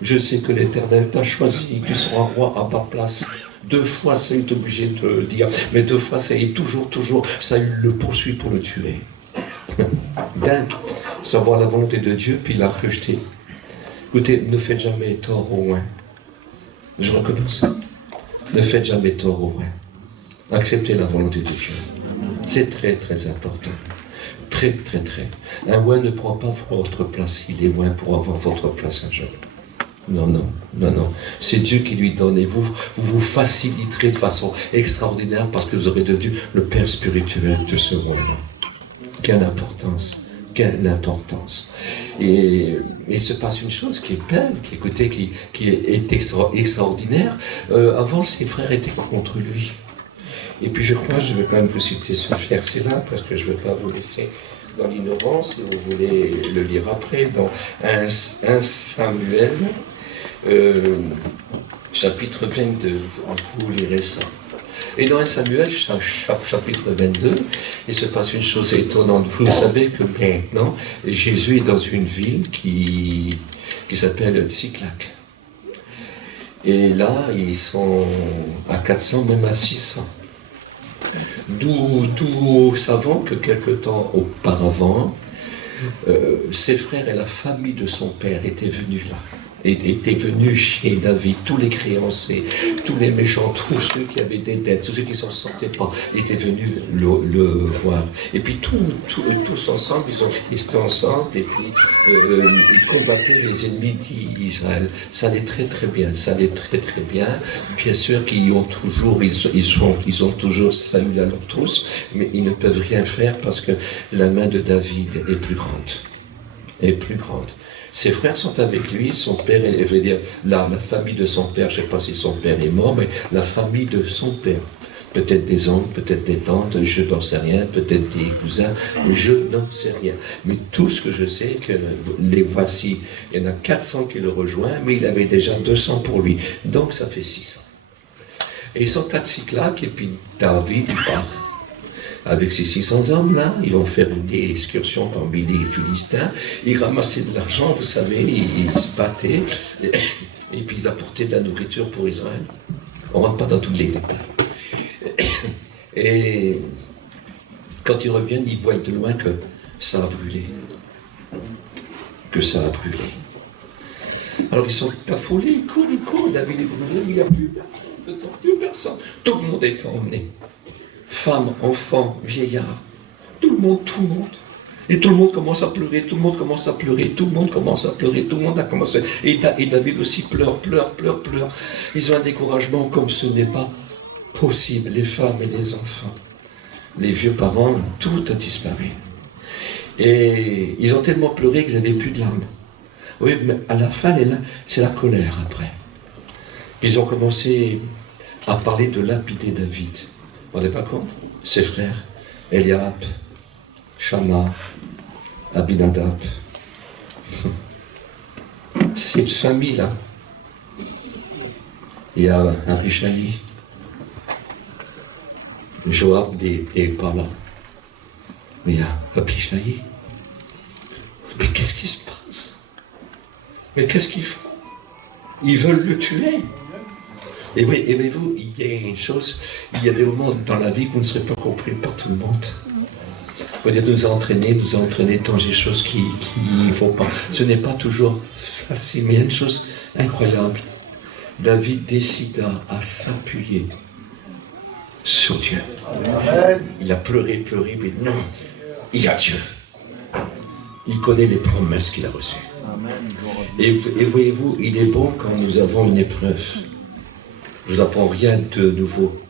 Je sais que l'Éternel t'a choisi, tu seras roi à ma place. 2 fois, ça est obligé de le dire. Mais 2 fois, ça est toujours, ça le poursuit pour le tuer. Dingue. Savoir la volonté de Dieu, puis la rejeter. Écoutez, ne faites jamais tort au loin. Je recommence. Ne faites jamais tort au loin. Acceptez la volonté de Dieu. C'est très, très important. Très, très, très. Un ouin ne prend pas votre place, il est loin pour avoir votre place un jour. Non, non, non, non. C'est Dieu qui lui donne et vous faciliterez de façon extraordinaire parce que vous aurez devenu le père spirituel de ce ouin-là. Quelle importance, quelle importance. Et il se passe une chose qui est belle, qui est extraordinaire. Avant, ses frères étaient contre lui. Et puis je crois, je vais quand même vous citer ce verset-là, parce que je ne veux pas vous laisser dans l'ignorance, si vous voulez le lire après, dans 1 Samuel, chapitre 22, vous lirez ça. Et dans 1 Samuel, chapitre 22, il se passe une chose étonnante. Vous savez que maintenant, Jésus est dans une ville qui s'appelle Tsiklag. Et là, ils sont à 400, même à 600. D'où savons que quelque temps auparavant, ses frères et la famille de son père étaient venus là. étaient venus chez David, tous les créanciers, tous les méchants, tous ceux qui avaient des dettes, tous ceux qui ne s'en sortaient pas, étaient venus le voir. Et puis tous ensemble, ils étaient ensemble, et puis ils combattaient les ennemis d'Israël. Ça allait très très bien, ça allait très très bien. Bien sûr qu'ils ont toujours, ils ont toujours salué à leur tous, mais ils ne peuvent rien faire parce que la main de David est plus grande. Est plus grande. Ses frères sont avec lui, son père, je veux dire, la famille de son père, je ne sais pas si son père est mort, mais la famille de son père. Peut-être des oncles, peut-être des tantes, je n'en sais rien, peut-être des cousins, je n'en sais rien. Mais tout ce que je sais, que les voici, il y en a 400 qui le rejoignent, mais il avait déjà 200 pour lui. Donc ça fait 600. Et ils sont à Tziklak, et puis David, il part. Avec ces 600 hommes-là, ils vont faire une excursion parmi les Philistins. Ils ramassaient de l'argent, vous savez, ils se battaient, et puis ils apportaient de la nourriture pour Israël. On ne rentre pas dans tous les détails. Et quand ils reviennent, ils voient de loin que ça a brûlé. Que ça a brûlé. Alors ils sont affolés, ils courent, la ville est brûlée, il n'y a plus personne, plus personne. Tout le monde est emmené. Femmes, enfants, vieillards, tout le monde. Et tout le monde commence à pleurer, tout le monde commence à pleurer, tout le monde commence à pleurer, tout le monde a commencé. Et David aussi pleure. Ils ont un découragement comme ce n'est pas possible, les femmes et les enfants. Les vieux parents, tout a disparu. Et ils ont tellement pleuré qu'ils n'avaient plus de larmes. Oui, mais à la fin, c'est la colère après. Ils ont commencé à parler de lapider David. Vous ne vous rendez pas compte? Ses frères, Eliab, Shama, Abinadab. Cette famille-là, il y a Abishai, Joab n'est pas là. Mais il y a Abishai. Mais qu'est-ce qui se passe? Mais qu'est-ce qu'ils font? Ils veulent le tuer. Et voyez-vous, il y a une chose, il y a des moments dans la vie que vous ne serez pas compris par tout le monde. Il faut dire nous entraîner dans des choses qui ne vont pas. Ce n'est pas toujours facile, mais il y a une chose incroyable. David décida à s'appuyer sur Dieu. Il a pleuré, mais non, il y a Dieu. Il connaît les promesses qu'il a reçues. Et voyez-vous, il est bon quand nous avons une épreuve. Je ne vous apprends rien de nouveau.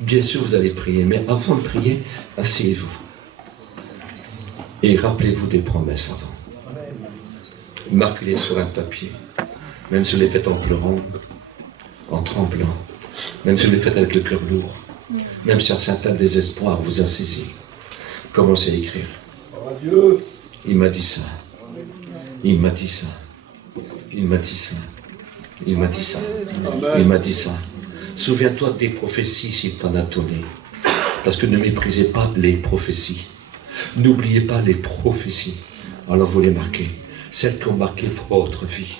Bien sûr, vous allez prier, mais avant de prier, asseyez-vous. Et rappelez-vous des promesses avant. Marquez-les sur un papier. Même si vous les faites en pleurant, en tremblant. Même si vous les faites avec le cœur lourd. Même si un certain désespoir vous a saisi. Commencez à écrire. Il m'a dit ça. Il m'a dit ça. Il m'a dit ça. Il m'a dit ça. Il m'a dit ça. Souviens-toi des prophéties si tu en as donné. Parce que ne méprisez pas les prophéties. N'oubliez pas les prophéties. Alors vous les marquez. Celles qui ont marqué votre vie.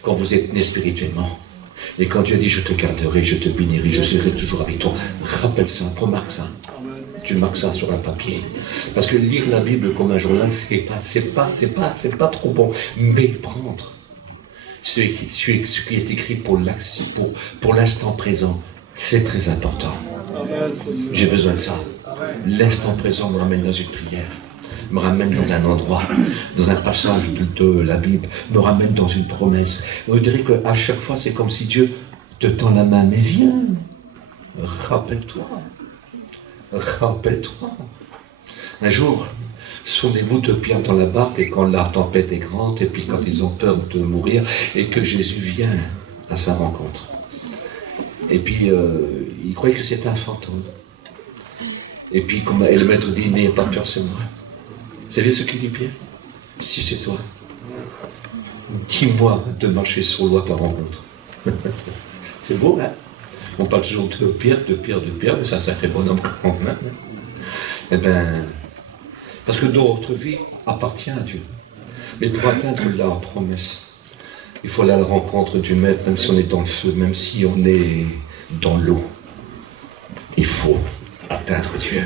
Quand vous êtes né spirituellement. Et quand Dieu dit je te garderai, je te bénirai, je serai toujours avec toi. Rappelle ça, remarque ça. Tu marques ça sur un papier. Parce que lire la Bible comme un journal, c'est pas trop bon. Mais prendre ce qui est écrit pour l'instant présent, c'est très important. J'ai besoin de ça. L'instant présent me ramène dans une prière, me ramène dans un endroit, dans un passage de la Bible, me ramène dans une promesse. On dirait qu'à chaque fois, c'est comme si Dieu te tend la main. Mais viens, rappelle-toi. Un jour, souvenez-vous de Pierre dans la barque et quand la tempête est grande et puis quand ils ont peur de mourir et que Jésus vient à sa rencontre. Et puis, il croyait que c'était un fantôme. Et puis, et le maître dit, n'ayez pas peur, c'est moi. Vous savez ce qu'il dit Pierre? Si c'est toi, dis-moi de marcher sur l'eau à ta rencontre. C'est beau, hein? On parle toujours de Pierre, mais c'est un sacré bonhomme quand même. Eh bien, parce que notre vie appartient à Dieu. Mais pour atteindre la promesse, il faut aller à la rencontre du Maître, même si on est dans le feu, même si on est dans l'eau. Il faut atteindre Dieu.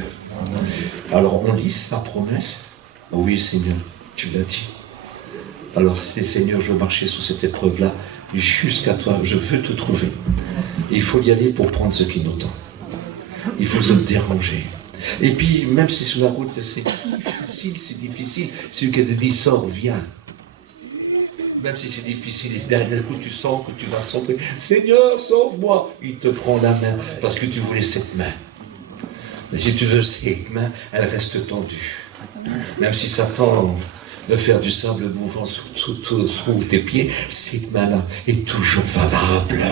Alors on lit sa promesse. Oui Seigneur, tu l'as dit. Alors, Seigneur, je veux marcher sur cette épreuve-là jusqu'à toi. Je veux te trouver. Il faut y aller pour prendre ce qui nous tend. Il faut se déranger. Et puis, même si sur la route, c'est difficile, celui qui te dit, sors, viens. Même si c'est difficile, et d'un coup tu sens que tu vas sombrer. Seigneur, sauve-moi. Il te prend la main parce que tu voulais cette main. Mais si tu veux cette main, elle reste tendue. Même si Satan veut faire du sable mouvant sous tes pieds, cette main-là est toujours valable.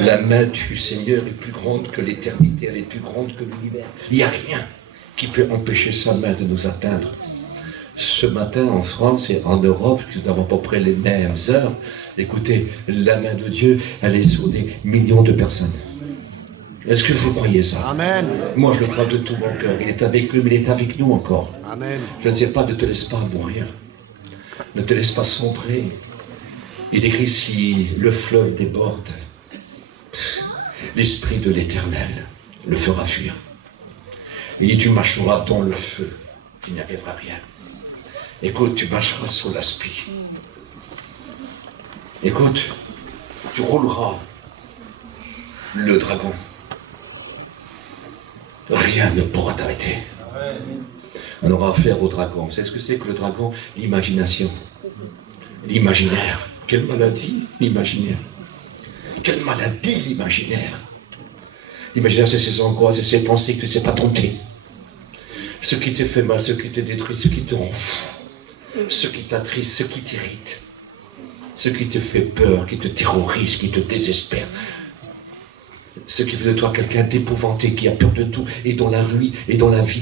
La main du Seigneur est plus grande que l'éternité, elle est plus grande que l'univers. Il n'y a rien qui peut empêcher sa main de nous atteindre. Ce matin, en France et en Europe, nous avons à peu près les mêmes heures. Écoutez, la main de Dieu, elle est sur des millions de personnes. Est-ce que vous croyez ça? Amen. Moi, je le crois de tout mon cœur. Il est avec eux, mais il est avec nous encore. Amen. Je ne sais pas, ne te laisse pas mourir. Ne te laisse pas sombrer. Il écrit, si le fleuve déborde, l'Esprit de l'Éternel le fera fuir. Il dit, tu marcheras dans le feu, tu n'y arriveras rien. Écoute, tu marcheras sur l'aspi. Écoute, tu rouleras le dragon. Rien ne pourra t'arrêter. On aura affaire au dragon. Vous savez ce que c'est que le dragon? L'imagination. L'imaginaire. Quelle maladie, l'imaginaire. Quelle maladie, l'imaginaire. L'imaginaire, c'est ses angoisses, c'est ses pensées que tu ne sais pas dompter. Ce qui te fait mal, ce qui te détruit, ce qui te rend fou. Ce qui t'attriste, ce qui t'irrite, ce qui te fait peur, qui te terrorise, qui te désespère, ce qui fait de toi quelqu'un d'épouvanté, qui a peur de tout, et dont la vie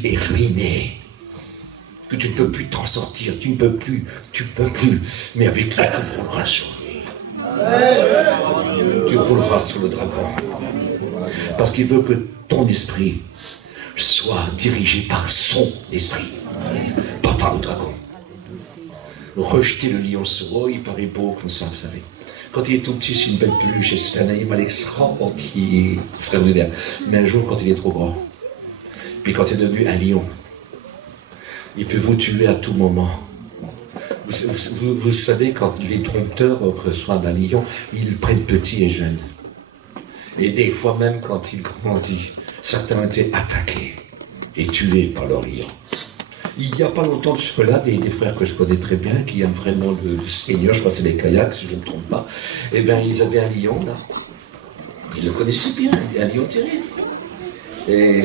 est ruinée, que tu ne peux plus t'en sortir, tu peux plus, mais avec lui, tu rouleras sur lui. Tu rouleras sur le dragon, parce qu'il veut que ton esprit soit dirigé par son esprit, pas par le dragon. Rejeter le lionceau, il paraît beau comme ça, vous savez. Quand il est tout petit, c'est une belle peluche, et c'est un animal extraordinaire. Mais un jour, quand il est trop grand, puis quand c'est devenu un lion, il peut vous tuer à tout moment. Vous savez, quand les dompteurs reçoivent un lion, ils le prennent petit et jeune. Et des fois même, quand il grandit, certains ont été attaqués et tués par leur lion. Il n'y a pas longtemps de cela, des frères que je connais très bien, qui aiment vraiment le Seigneur, je crois que c'est les kayaks, si je ne me trompe pas, eh bien, ils avaient un lion, là. Ils le connaissaient bien, un lion terrible.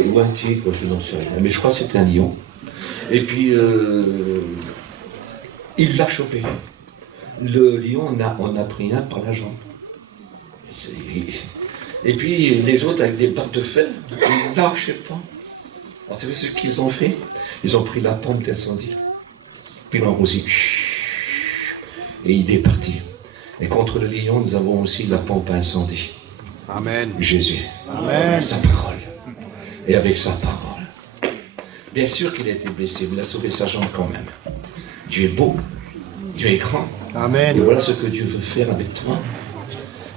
Ou un tigre, je n'en sais rien, mais je crois que c'était un lion. Et puis, il l'a chopé. Le lion, on a pris un par la jambe. Et puis, les autres, avec des barres de fer, ils ne lâchaient pas. Alors, vous savez ce qu'ils ont fait? Ils ont pris la pompe d'incendie, puis l'ont arrosé, et il est parti. Et contre le lion, nous avons aussi la pompe à incendie. Amen. Jésus. Amen. Sa parole. Et avec sa parole. Bien sûr qu'il a été blessé, mais il a sauvé sa jambe quand même. Dieu est beau, Dieu est grand. Amen. Et voilà ce que Dieu veut faire avec toi.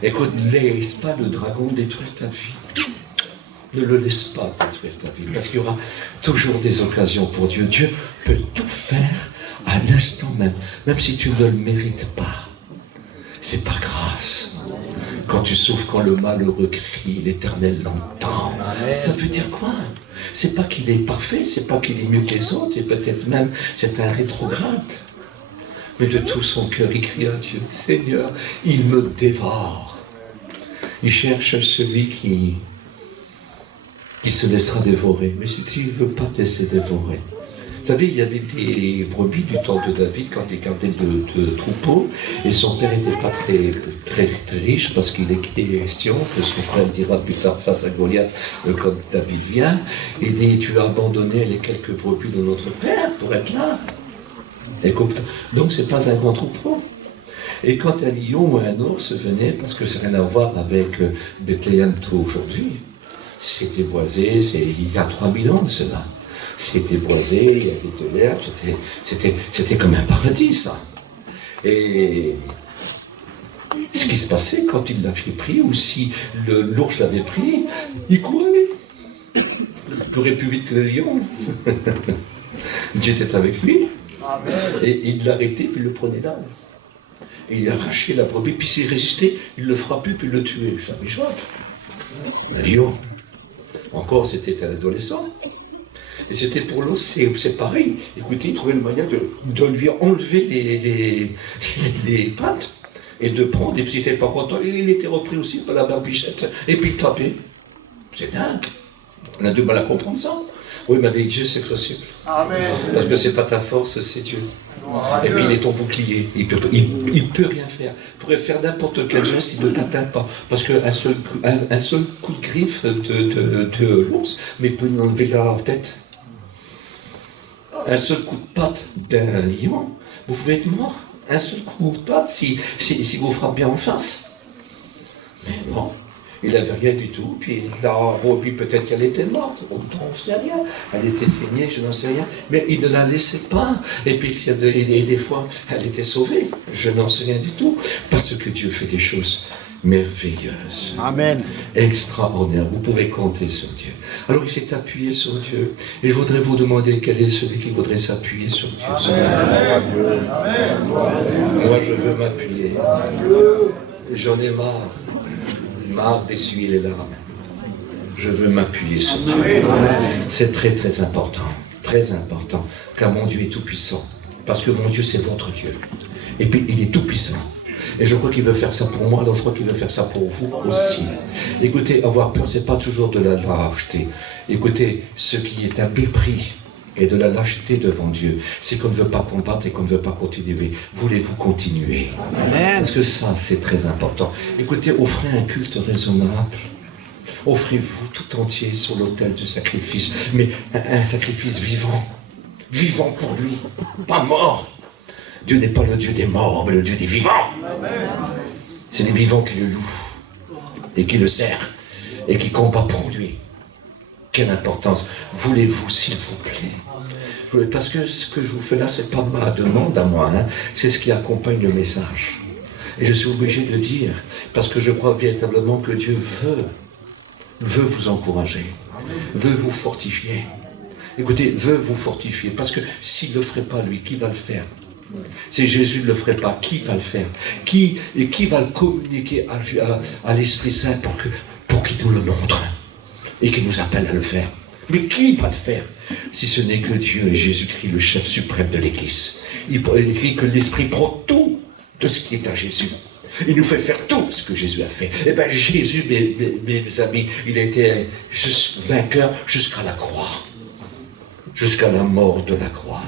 Écoute, ne laisse pas le dragon détruire ta vie. Ne le laisse pas détruire ta vie, parce qu'il y aura toujours des occasions pour Dieu. Dieu peut tout faire à l'instant même, même si tu ne le mérites pas. C'est par grâce. Quand tu souffres, quand le malheureux crie, l'Éternel l'entend. Ça veut dire quoi? C'est pas qu'il est parfait, c'est pas qu'il est mieux que les autres, et peut-être même c'est un rétrograde. Mais de tout son cœur, il crie à Dieu, Seigneur, il me dévore. Il cherche celui qui se laissera dévorer. Mais si tu ne veux pas te laisser dévorer. Vous savez, il y avait des brebis du temps de David quand il gardait de troupeaux, et son père n'était pas très riche, parce qu'il est question, que son frère dira plus tard face à Goliath, quand David vient, il dit, tu as abandonné les quelques brebis de notre père pour être là. Écoute, donc c'est pas un grand troupeau. Et quand un lion ou un ours venait, parce que ça n'a rien à voir avec Bethléem tout aujourd'hui, c'était boisé, il y a 3000 ans de cela. C'était boisé, il y avait de l'herbe, c'était comme un paradis, ça. Et ce qui se passait quand il l'avait pris, ou si l'ours l'avait pris, il courait. Il courait plus vite que le lion. Dieu était avec lui. Et il l'arrêtait, puis il le prenait là. Et il a arraché la brebis, puis s'il résistait, il le frappait, puis il le tuait. Ça m'échappe. Un lion. Encore, c'était un adolescent. Et c'était pour l'os, c'est pareil. Écoutez, il trouvait le moyen de lui enlever les pattes et de prendre. Et puis, s'il n'était pas content, il était repris aussi par la barbichette. Et puis, il tapait. C'est dingue. On a du mal à comprendre ça. Oui, mais avec Dieu, c'est possible. Amen. Parce que c'est pas ta force, c'est Dieu. Et puis il est ton bouclier, il peut rien faire. Il pourrait faire n'importe quel geste, il ne t'atteint pas. Parce qu'un seul coup de griffe de l'ours, mais il peut nous enlever la tête. Un seul coup de patte d'un lion, vous pouvez être mort. Un seul coup de patte si vous frappez bien en face. Mais bon. Il n'avait rien du tout, puis la brebis peut-être qu'elle était morte, autant on ne sait rien, elle était saignée, je n'en sais rien, mais il ne la laissait pas, et puis des fois elle était sauvée, je n'en sais rien du tout, parce que Dieu fait des choses merveilleuses, amen, extraordinaires, vous pouvez compter sur Dieu. Alors il s'est appuyé sur Dieu, et je voudrais vous demander quel est celui qui voudrait s'appuyer sur Dieu. Moi je veux m'appuyer, j'en ai marre d'essuyer les larmes. Je veux m'appuyer sur Dieu. C'est très très important, car mon Dieu est tout puissant. Parce que mon Dieu c'est votre Dieu. Et puis il est tout puissant. Et je crois qu'il veut faire ça pour moi, alors je crois qu'il veut faire ça pour vous aussi. Écoutez, avoir peur, c'est pas toujours de la lâcheté. Écoutez, ce qui est un mépris et de la lâcheté devant Dieu, c'est qu'on ne veut pas combattre et qu'on ne veut pas continuer. Voulez-vous continuer? Amen. Parce que ça, c'est très important. Écoutez, offrez un culte raisonnable. Offrez-vous tout entier sur l'autel du sacrifice, mais un sacrifice vivant. Vivant pour lui, pas mort. Dieu n'est pas le Dieu des morts, mais le Dieu des vivants. C'est les vivants qui le louent et qui le servent et qui combattent pour lui. Quelle importance. Voulez-vous, s'il vous plaît? Parce que ce que je vous fais là, c'est pas ma demande à moi, hein. C'est ce qui accompagne le message. Et je suis obligé de le dire, parce que je crois véritablement que Dieu veut vous encourager, veut vous fortifier. Écoutez, veut vous fortifier, parce que s'il ne le ferait pas, lui, qui va le faire? Si Jésus ne le ferait pas, qui va le faire? Qui va le communiquer à l'Esprit Saint pour qu'il nous le montre et qu'il nous appelle à le faire? Mais qui va le faire si ce n'est que Dieu et Jésus-Christ, le chef suprême de l'Église? Il écrit que l'Esprit prend tout de ce qui est à Jésus. Il nous fait faire tout ce que Jésus a fait. Eh bien, Jésus, mes amis, il a été vainqueur jusqu'à la croix. Jusqu'à la mort de la croix.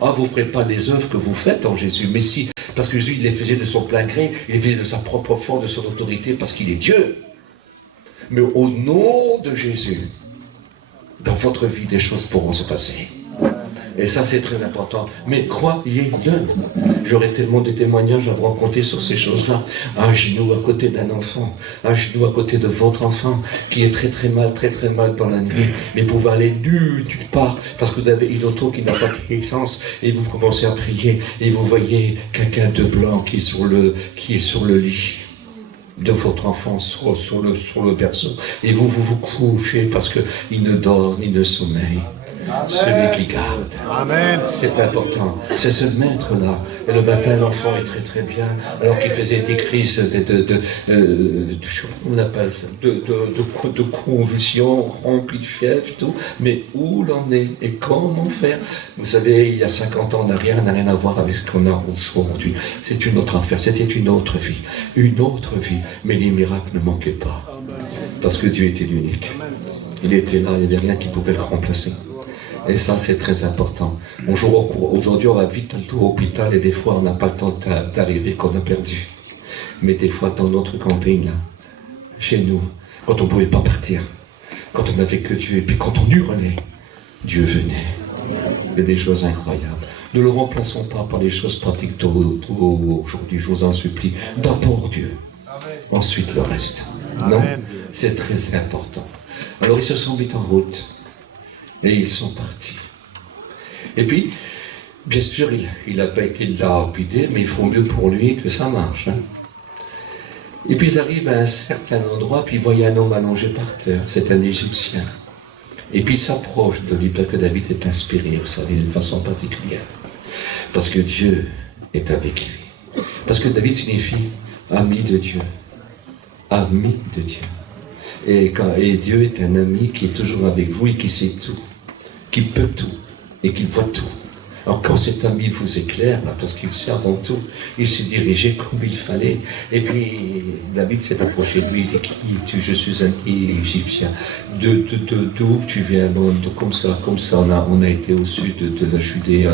Ah, vous ne ferez pas les œuvres que vous faites en Jésus, mais si, parce que Jésus, il les faisait de son plein gré, il les faisait de sa propre force, de son autorité, parce qu'il est Dieu. Mais au nom de Jésus, dans votre vie, des choses pourront se passer. Et ça, c'est très important. Mais croyez-le. J'aurais tellement de témoignages à vous raconter sur ces choses-là. Un genou à côté d'un enfant, un genou à côté de votre enfant, qui est très très mal dans la nuit. Mais vous pouvez aller nulle part, parce que vous avez une auto qui n'a pas de puissance, et vous commencez à prier, et vous voyez quelqu'un de blanc qui est sur le lit de votre enfant, sur le berceau. Et vous couchez parce qu'il ne dort ni ne sommeille. Celui qui garde. Amen. C'est important. C'est ce maître-là. Et le matin, l'enfant est très très bien, alors qu'il faisait des crises on appelle ça, de convulsions, remplies de fièvre, tout. Mais où l'on est et comment faire? Vous savez, il y a 50 ans en arrière, n'a rien à voir avec ce qu'on a aujourd'hui. C'est une autre affaire. C'était une autre vie. Une autre vie. Mais les miracles ne manquaient pas. Parce que Dieu était unique. Il était là, il n'y avait rien qui pouvait le remplacer. Et ça, c'est très important. Aujourd'hui, on va vite à l'hôpital et des fois, on n'a pas le temps d'arriver qu'on a perdu. Mais des fois, dans notre camping, là, chez nous, quand on ne pouvait pas partir, quand on n'avait que Dieu, et puis quand on hurlait, Dieu venait. Il y a des choses incroyables. Ne le remplaçons pas par les choses pratiques d'aujourd'hui, je vous en supplie. D'abord Dieu, ensuite le reste. Non, c'est très important. Alors, ils se sont mis en route. Et ils sont partis. Et puis, bien sûr, il n'a pas été lapidé, mais il faut mieux pour lui que ça marche. Hein. Et puis ils arrivent à un certain endroit, puis ils voient un homme allongé par terre. C'est un Égyptien. Et puis il s'approche de lui, parce que David est inspiré, vous savez, d'une façon particulière. Parce que Dieu est avec lui. Parce que David signifie ami de Dieu. Ami de Dieu. Et Dieu est un ami qui est toujours avec vous et qui sait tout, qui peut tout et qui voit tout. Alors quand cet ami vous éclaire, là, parce qu'il sait avant tout, il s'est dirigé comme il fallait. Et puis David s'est approché de lui, il dit, qui es-tu? Je suis un Égyptien. D'où tu viens? Bon, comme ça, on a été au sud de la Judée,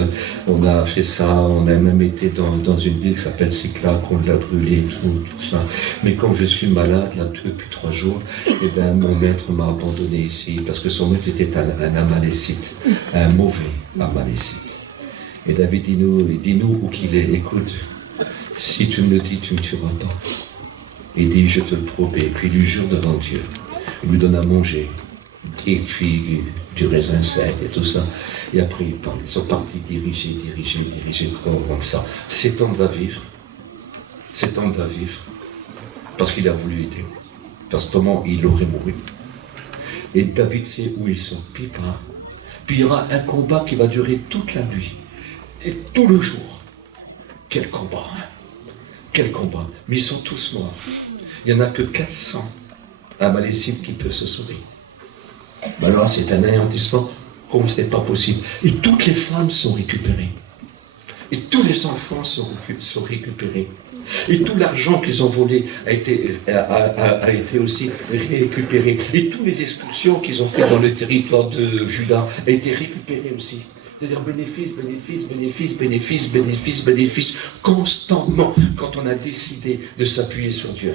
on a fait ça, on a même été dans une ville qui s'appelle Siklag, on l'a brûlé, tout ça. Mais comme je suis malade là depuis 3 jours, eh ben, mon maître m'a abandonné ici, parce que son maître c'était un Amalécite, un mauvais Amalécite. Et David dis-nous où qu'il est, écoute, si tu me le dis, tu ne me tueras pas. Il dit, je te le promets, et puis il lui jure devant Dieu. Il lui donne à manger, des figues, du raisin sec et tout ça. Et après, ils sont partis diriger, comme ça. Cet homme va vivre. Cet homme va vivre. Parce qu'il a voulu aider. Parce que autrement, il aurait mouru. Et David sait où ils sont. Puis il part. Puis il y aura un combat qui va durer toute la nuit. Et tout le jour. Quel combat, hein? Quel combat. Mais ils sont tous morts. Il n'y en a que 400 Amalécites qui peuvent se sauver. Ben alors c'est un anéantissement comme ce n'est pas possible. Et toutes les femmes sont récupérées. Et tous les enfants sont récupérés. Et tout l'argent qu'ils ont volé a été aussi récupéré. Et toutes les expulsions qu'ils ont fait dans le territoire de Juda a été récupéré aussi. C'est-à-dire bénéfice, constamment, quand on a décidé de s'appuyer sur Dieu.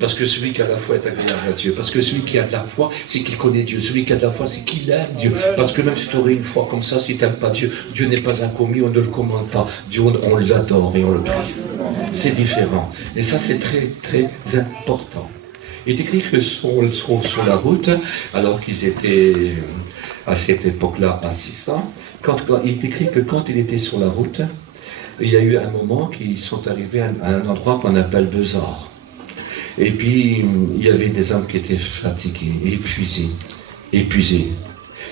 Parce que celui qui a la foi est agréable à Dieu. Parce que celui qui a de la foi, c'est qu'il connaît Dieu. Celui qui a de la foi, c'est qu'il aime Dieu. Parce que même si tu aurais une foi comme ça, si tu n'aimes pas Dieu, Dieu n'est pas un commis, on ne le commande pas. Dieu, on l'adore et on le prie. C'est différent. Et ça, c'est très, très important. Il est écrit que sur la route, alors qu'ils étaient à cette époque-là à 600, il est écrit que quand il était sur la route, il y a eu un moment qu'ils sont arrivés à un endroit qu'on appelle Bezor. Et puis, il y avait des hommes qui étaient fatigués, épuisés.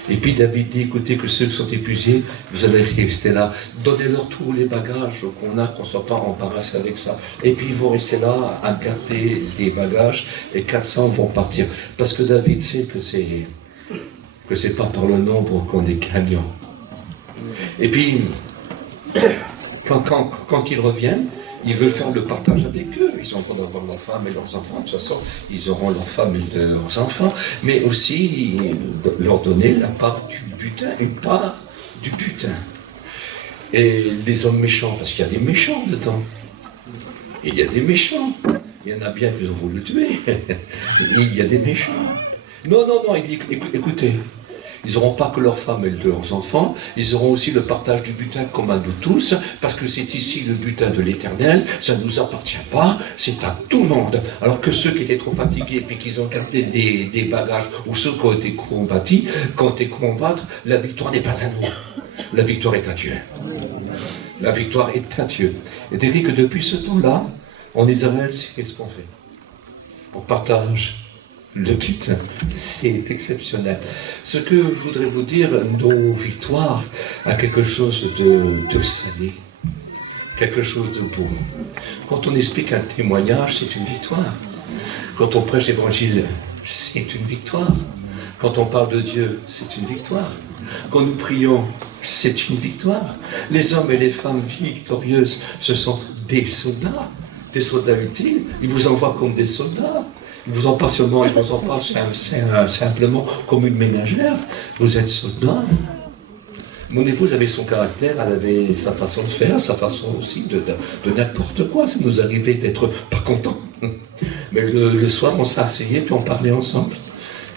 Et puis David dit, écoutez, que ceux qui sont épuisés, vous allez rester là, donnez-leur tous les bagages qu'on a, qu'on ne soit pas embarrassé avec ça. Et puis ils vont rester là à garder les bagages, et 400 vont partir. Parce que David sait que c'est pas par le nombre qu'on est gagnant. Et puis, quand ils reviennent, ils veulent faire le partage avec eux. Ils ont le droit d'avoir leurs femmes et leurs enfants. De toute façon, ils auront leurs femmes et leurs enfants. Mais aussi, leur donner la part du butin, une part du butin. Et les hommes méchants, parce qu'il y a des méchants dedans. Et il y a des méchants. Il y en a bien qui ont voulu le tuer. Il y a des méchants. Non, il dit, écoutez, ils n'auront pas que leurs femmes et leurs enfants, ils auront aussi le partage du butin commun de tous, parce que c'est ici le butin de l'Éternel, ça ne nous appartient pas, c'est à tout le monde. Alors que ceux qui étaient trop fatigués et qu'ils ont gardé des bagages, ou ceux qui ont été combattre, la victoire n'est pas à nous. La victoire est à Dieu. La victoire est à Dieu. Et c'est dit que depuis ce temps-là, en Israël, qu'est-ce qu'on fait? On partage le butin, c'est exceptionnel. Ce que je voudrais vous dire, nos victoires a quelque chose de salé, quelque chose de beau. Quand on explique un témoignage, c'est une victoire. Quand on prêche l'évangile, c'est une victoire. Quand on parle de Dieu, c'est une victoire. Quand nous prions, c'est une victoire. Les hommes et les femmes victorieuses, ce sont des soldats utiles. Ils vous envoient comme des soldats. Ils vous en passent seulement, ils vous en passent simplement comme une ménagère. Vous êtes soldat. Mon épouse avait son caractère, elle avait sa façon de faire, sa façon aussi de n'importe quoi. Ça nous arrivait d'être pas contents. Mais le soir, on s'est asseyés puis on parlait ensemble.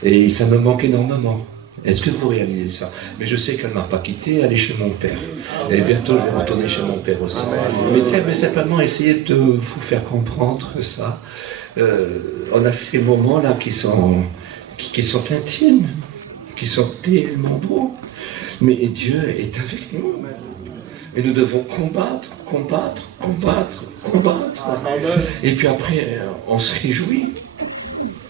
Et ça me manque énormément. Est-ce que vous réalisez ça? Mais je sais qu'elle ne m'a pas quitté, elle est chez mon père. Et bientôt, je vais retourner chez mon père aussi. Mais simplement essayer de vous faire comprendre ça. On a ces moments-là qui sont intimes, qui sont tellement beaux. Mais Dieu est avec nous. Et nous devons combattre. Et puis après, on se réjouit.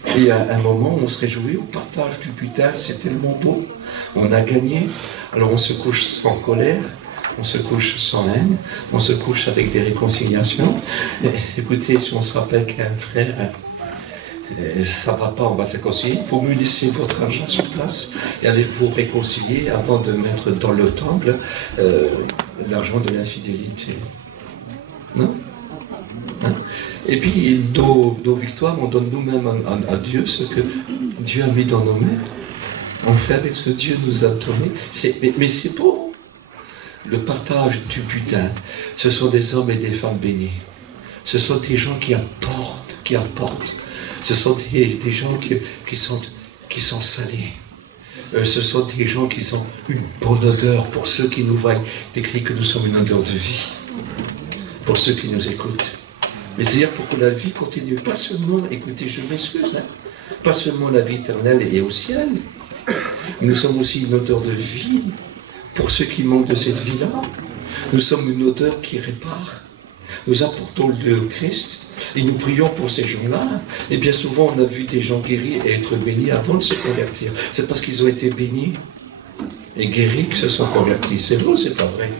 Et il y a un moment où on se réjouit au partage du butin, c'est tellement beau. On a gagné. Alors on se couche sans colère, on se couche sans haine, on se couche avec des réconciliations. Et, écoutez, si on se rappelle qu'il y a un frère, ça ne va pas, on va se réconcilier. Il faut mieux laisser votre argent sur place et aller vous réconcilier avant de mettre dans le temple l'argent de l'infidélité. Non? Hein? Et puis, nos victoires, on donne nous-mêmes à Dieu ce que Dieu a mis dans nos mains. On fait avec ce que Dieu nous a donné. Mais c'est beau. Le partage du butin, ce sont des hommes et des femmes bénis. Ce sont des gens qui apportent. Ce sont des gens qui sont salés. Ce sont des gens qui ont une bonne odeur. Pour ceux qui nous voient, il est écrit que nous sommes une odeur de vie. Pour ceux qui nous écoutent. Mais c'est-à-dire pour que la vie continue. Pas seulement, écoutez, je m'excuse, pas seulement la vie éternelle et au ciel. Mais nous sommes aussi une odeur de vie. Pour ceux qui manquent de cette vie-là. Nous sommes une odeur qui répare. Nous apportons le Christ. Et nous prions pour ces gens-là. Et bien souvent, on a vu des gens guéris et être bénis avant de se convertir. C'est parce qu'ils ont été bénis et guéris que se sont convertis. C'est vrai ou c'est pas vrai?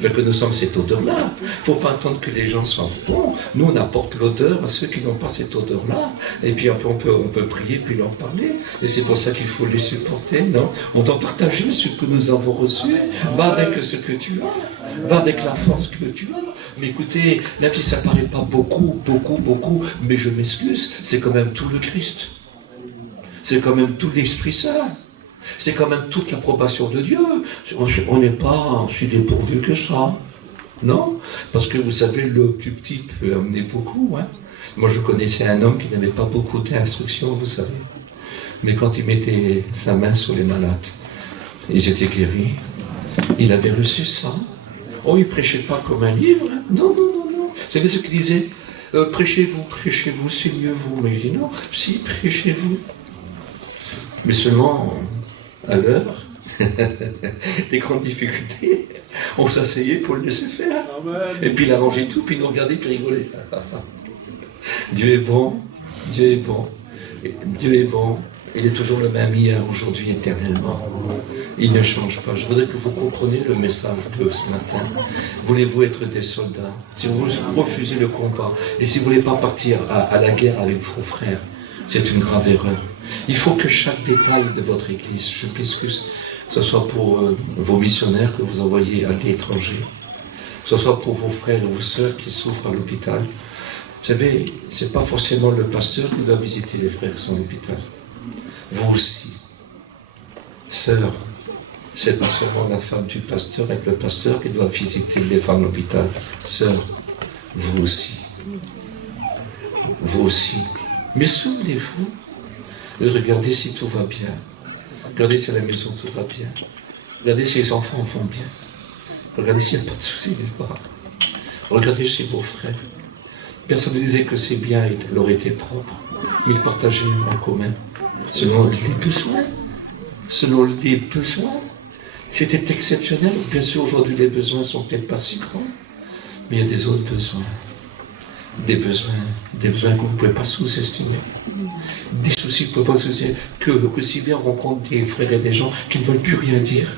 Fait que nous sommes cette odeur-là. Il ne faut pas attendre que les gens soient bons. Nous, on apporte l'odeur à ceux qui n'ont pas cette odeur-là. Et puis après, on peut prier puis leur parler. Et c'est pour ça qu'il faut les supporter, non? On doit partager ce que nous avons reçu. Va avec ce que tu as. Va avec la force que tu as. Mais écoutez, même si ça ne paraît pas beaucoup, mais je m'excuse, c'est quand même tout le Christ. C'est quand même tout l'Esprit Saint. C'est quand même toute l'approbation de Dieu. On n'est pas si dépourvu que ça. Non? Parce que vous savez, le plus petit peut amener beaucoup. Hein? Moi, je connaissais un homme qui n'avait pas beaucoup d'instructions, vous savez. Mais quand il mettait sa main sur les malades, ils étaient guéris. Il avait reçu ça. Oh, il ne prêchait pas comme un livre. Hein? Non. Vous savez ce qu'il disait? Prêchez-vous, saignez-vous. Mais je dis non, si, prêchez-vous. Mais seulement à l'heure des grandes difficultés, on s'asseyait pour le laisser faire. Amen. Et puis il a mangé tout, puis il nous regardait, puis il rigolait. Dieu est bon, Dieu est bon, Dieu est bon. Il est toujours le même hier, aujourd'hui, éternellement. Il ne change pas. Je voudrais que vous compreniez le message de ce matin. Voulez-vous être des soldats? Si vous refusez le combat, et si vous ne voulez pas partir à la guerre avec vos frères, c'est une grave erreur. Il faut que chaque détail de votre église, je m'excuse, que ce soit pour vos missionnaires que vous envoyez à l'étranger, que ce soit pour vos frères et vos sœurs qui souffrent à l'hôpital. Vous savez, ce n'est pas forcément le pasteur qui doit visiter les frères qui sont à l'hôpital. Vous aussi, sœurs, c'est pas seulement la femme du pasteur et le pasteur qui doit visiter les femmes à l'hôpital. Sœurs, vous aussi. Vous aussi. Mais souvenez-vous, regardez si tout va bien. Regardez si à la maison tout va bien. Regardez si les enfants vont bien. Regardez s'il n'y a pas de soucis, n'est-ce pas? Regardez chez vos frères. Personne ne disait que ces biens leur étaient propres, mais ils partageaient en commun, selon les besoins. Selon les besoins. C'était exceptionnel. Bien sûr, aujourd'hui, les besoins ne sont peut-être pas si grands, mais il y a des autres besoins. Des besoins que vous ne pouvez pas sous-estimer. Des soucis que vous ne pouvez pas sous-estimer. Que si bien on rencontre des frères et des gens qui ne veulent plus rien dire.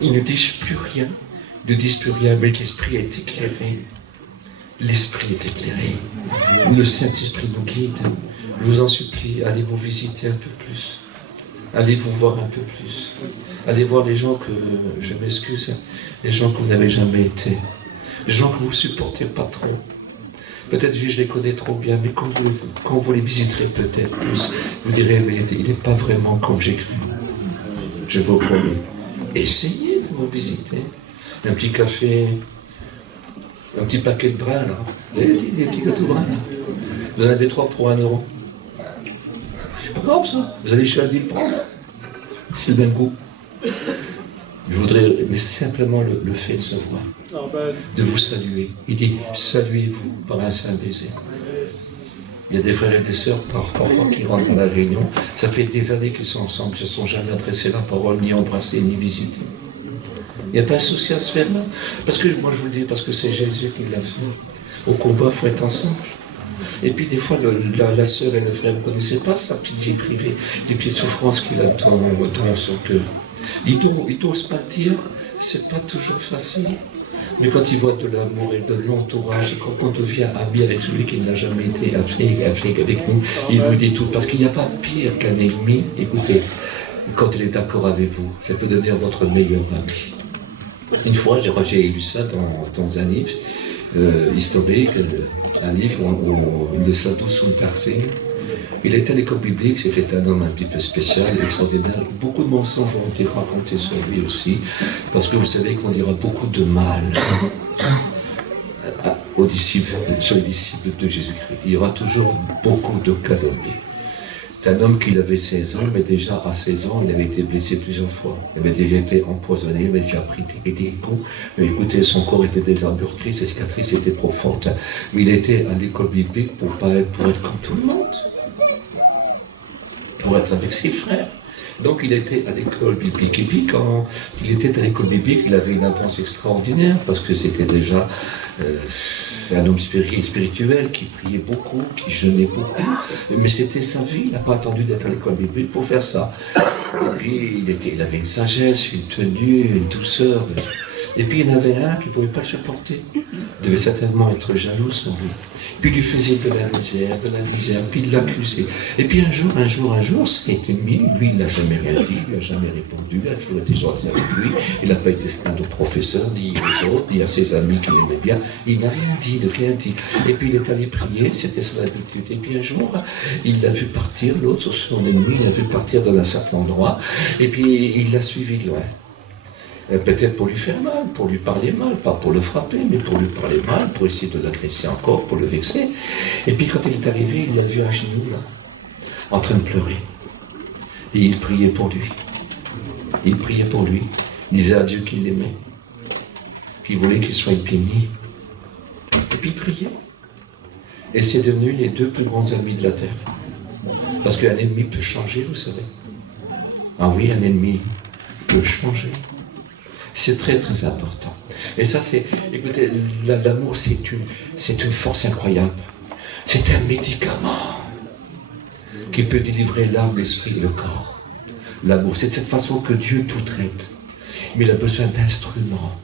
Ils ne disent plus rien. Ils ne disent plus rien, mais l'esprit est éclairé. L'esprit est éclairé. Le Saint-Esprit nous guide. Je vous en supplie, allez vous visiter un peu plus. Allez vous voir un peu plus. Allez voir les gens que, je m'excuse, les gens que vous n'avez jamais été. Les gens que vous ne supportez pas trop. Peut-être que je les connais trop bien, mais quand vous les visiterez peut-être plus, vous direz, mais il n'est pas vraiment comme j'ai cru. Je vous promets. Essayez de vous visiter. Un petit café, un petit paquet de brins, là. Les petits gâteaux bruns, là. Vous en avez 3 pour 1 €. C'est pas grave, ça. Vous allez chez Aldi le prendre. C'est le même goût. Je voudrais, mais simplement le fait de se voir, de vous saluer. Il dit, saluez-vous par un saint baiser. Il y a des frères et des sœurs parfois qui rentrent dans la réunion. Ça fait des années qu'ils sont ensemble, ils ne se sont jamais adressés la parole, ni embrassés, ni visités. Il n'y a pas de souci à se faire là. Parce que, moi je vous le dis, parce que c'est Jésus qui l'a fait. Au combat, il faut être ensemble. Et puis des fois, la sœur et le frère, vous ne connaissez pas sa petite vie privée, des petites souffrances qu'il a dans son cœur. Il n'ose pas le dire, c'est pas toujours facile. Mais quand il voit de l'amour et de l'entourage, et quand on devient ami avec celui qui n'a jamais été Afrique avec nous, il vous dit tout. Parce qu'il n'y a pas pire qu'un ennemi. Écoutez, quand il est d'accord avec vous, ça peut devenir votre meilleur ami. Une fois, j'ai lu ça dans un livre historique, un livre où le Sadhu Sundar Singh. Il était à l'école biblique, c'était un homme un petit peu spécial, extraordinaire. Beaucoup de mensonges ont été racontés sur lui aussi, parce que vous savez qu'on dira beaucoup de mal aux disciples, sur les disciples de Jésus-Christ. Il y aura toujours beaucoup de calomnies. C'est un homme qui avait 16 ans, mais déjà à 16 ans, il avait été blessé plusieurs fois. Il avait déjà été empoisonné, il avait déjà pris des coups. Mais écoutez, son corps était déjà meurtri, ses cicatrices étaient profondes. Mais il était à l'école biblique pour être comme tout le monde. Pour être avec ses frères. Donc il était à l'école biblique. Et puis quand il était à l'école biblique, il avait une avance extraordinaire, parce que c'était déjà un homme spirituel qui priait beaucoup, qui jeûnait beaucoup, mais c'était sa vie, il n'a pas attendu d'être à l'école biblique pour faire ça. Et puis il avait une sagesse, une tenue, une douceur. Et puis il y en avait un qui ne pouvait pas le supporter. Il devait certainement être jaloux sur lui. Puis il lui faisait de la misère, puis il l'accusait. Et puis un jour, cet ennemi, lui, il n'a jamais rien dit, il n'a jamais répondu, il a toujours été gentil avec lui, il n'a pas été stade au professeur, ni aux autres, ni à ses amis qui l'aimaient bien, il n'a rien dit. Et puis il est allé prier, c'était son habitude. Et puis un jour, il l'a vu partir, l'autre, son ennemi, il l'a vu partir dans un certain endroit, et puis il l'a suivi de loin. Peut-être pour lui faire mal, pour lui parler mal, pas pour le frapper, mais pour lui parler mal, pour essayer de l'agresser encore, pour le vexer. Et puis quand il est arrivé, il l'a vu à genoux, là, en train de pleurer. Et il priait pour lui. Il priait pour lui. Il disait à Dieu qu'il l'aimait. Puis il voulait qu'il soit béni. Et puis il priait. Et c'est devenu les deux plus grands amis de la terre. Parce qu'un ennemi peut changer, vous savez. Ah oui, un ennemi peut changer. C'est très très important. Et ça c'est, écoutez, l'amour c'est une force incroyable. C'est un médicament qui peut délivrer l'âme, l'esprit et le corps. L'amour, c'est de cette façon que Dieu tout traite. Mais il a besoin d'instruments.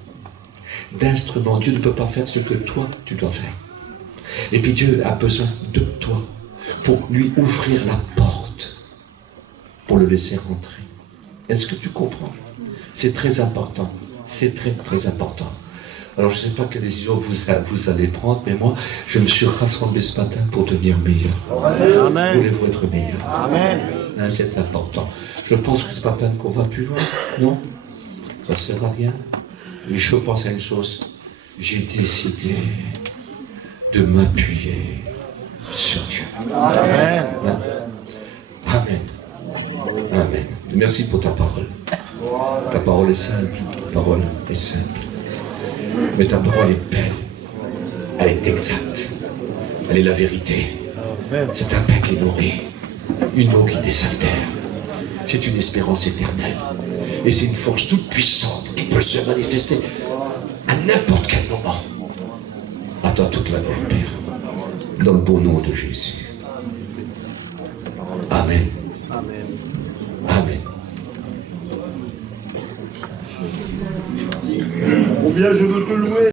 D'instruments. Dieu ne peut pas faire ce que toi tu dois faire. Et puis Dieu a besoin de toi pour lui ouvrir la porte, pour le laisser rentrer. Est-ce que tu comprends? C'est très important. C'est très, très important. Alors, je ne sais pas quelle décision vous allez prendre, mais moi, je me suis rassemblé ce matin pour devenir meilleur. Amen. Voulez-vous être meilleur? Amen. Hein, c'est important. Je pense que ce n'est pas peine qu'on va plus loin. Non? Ça ne sert à rien. Je pense à une chose. J'ai décidé de m'appuyer sur Dieu. Amen. Hein? Amen. Amen. Merci pour ta parole. Ta parole est simple, ta parole est simple. Mais ta parole est belle. Elle est exacte. Elle est la vérité. C'est un pain qui nourrit, une eau qui désaltère. C'est une espérance éternelle. Et c'est une force toute puissante qui peut se manifester à n'importe quel moment. À toi toute la gloire, Père. Dans le beau nom de Jésus. Amen. Amen. Amen. Combien je veux te louer.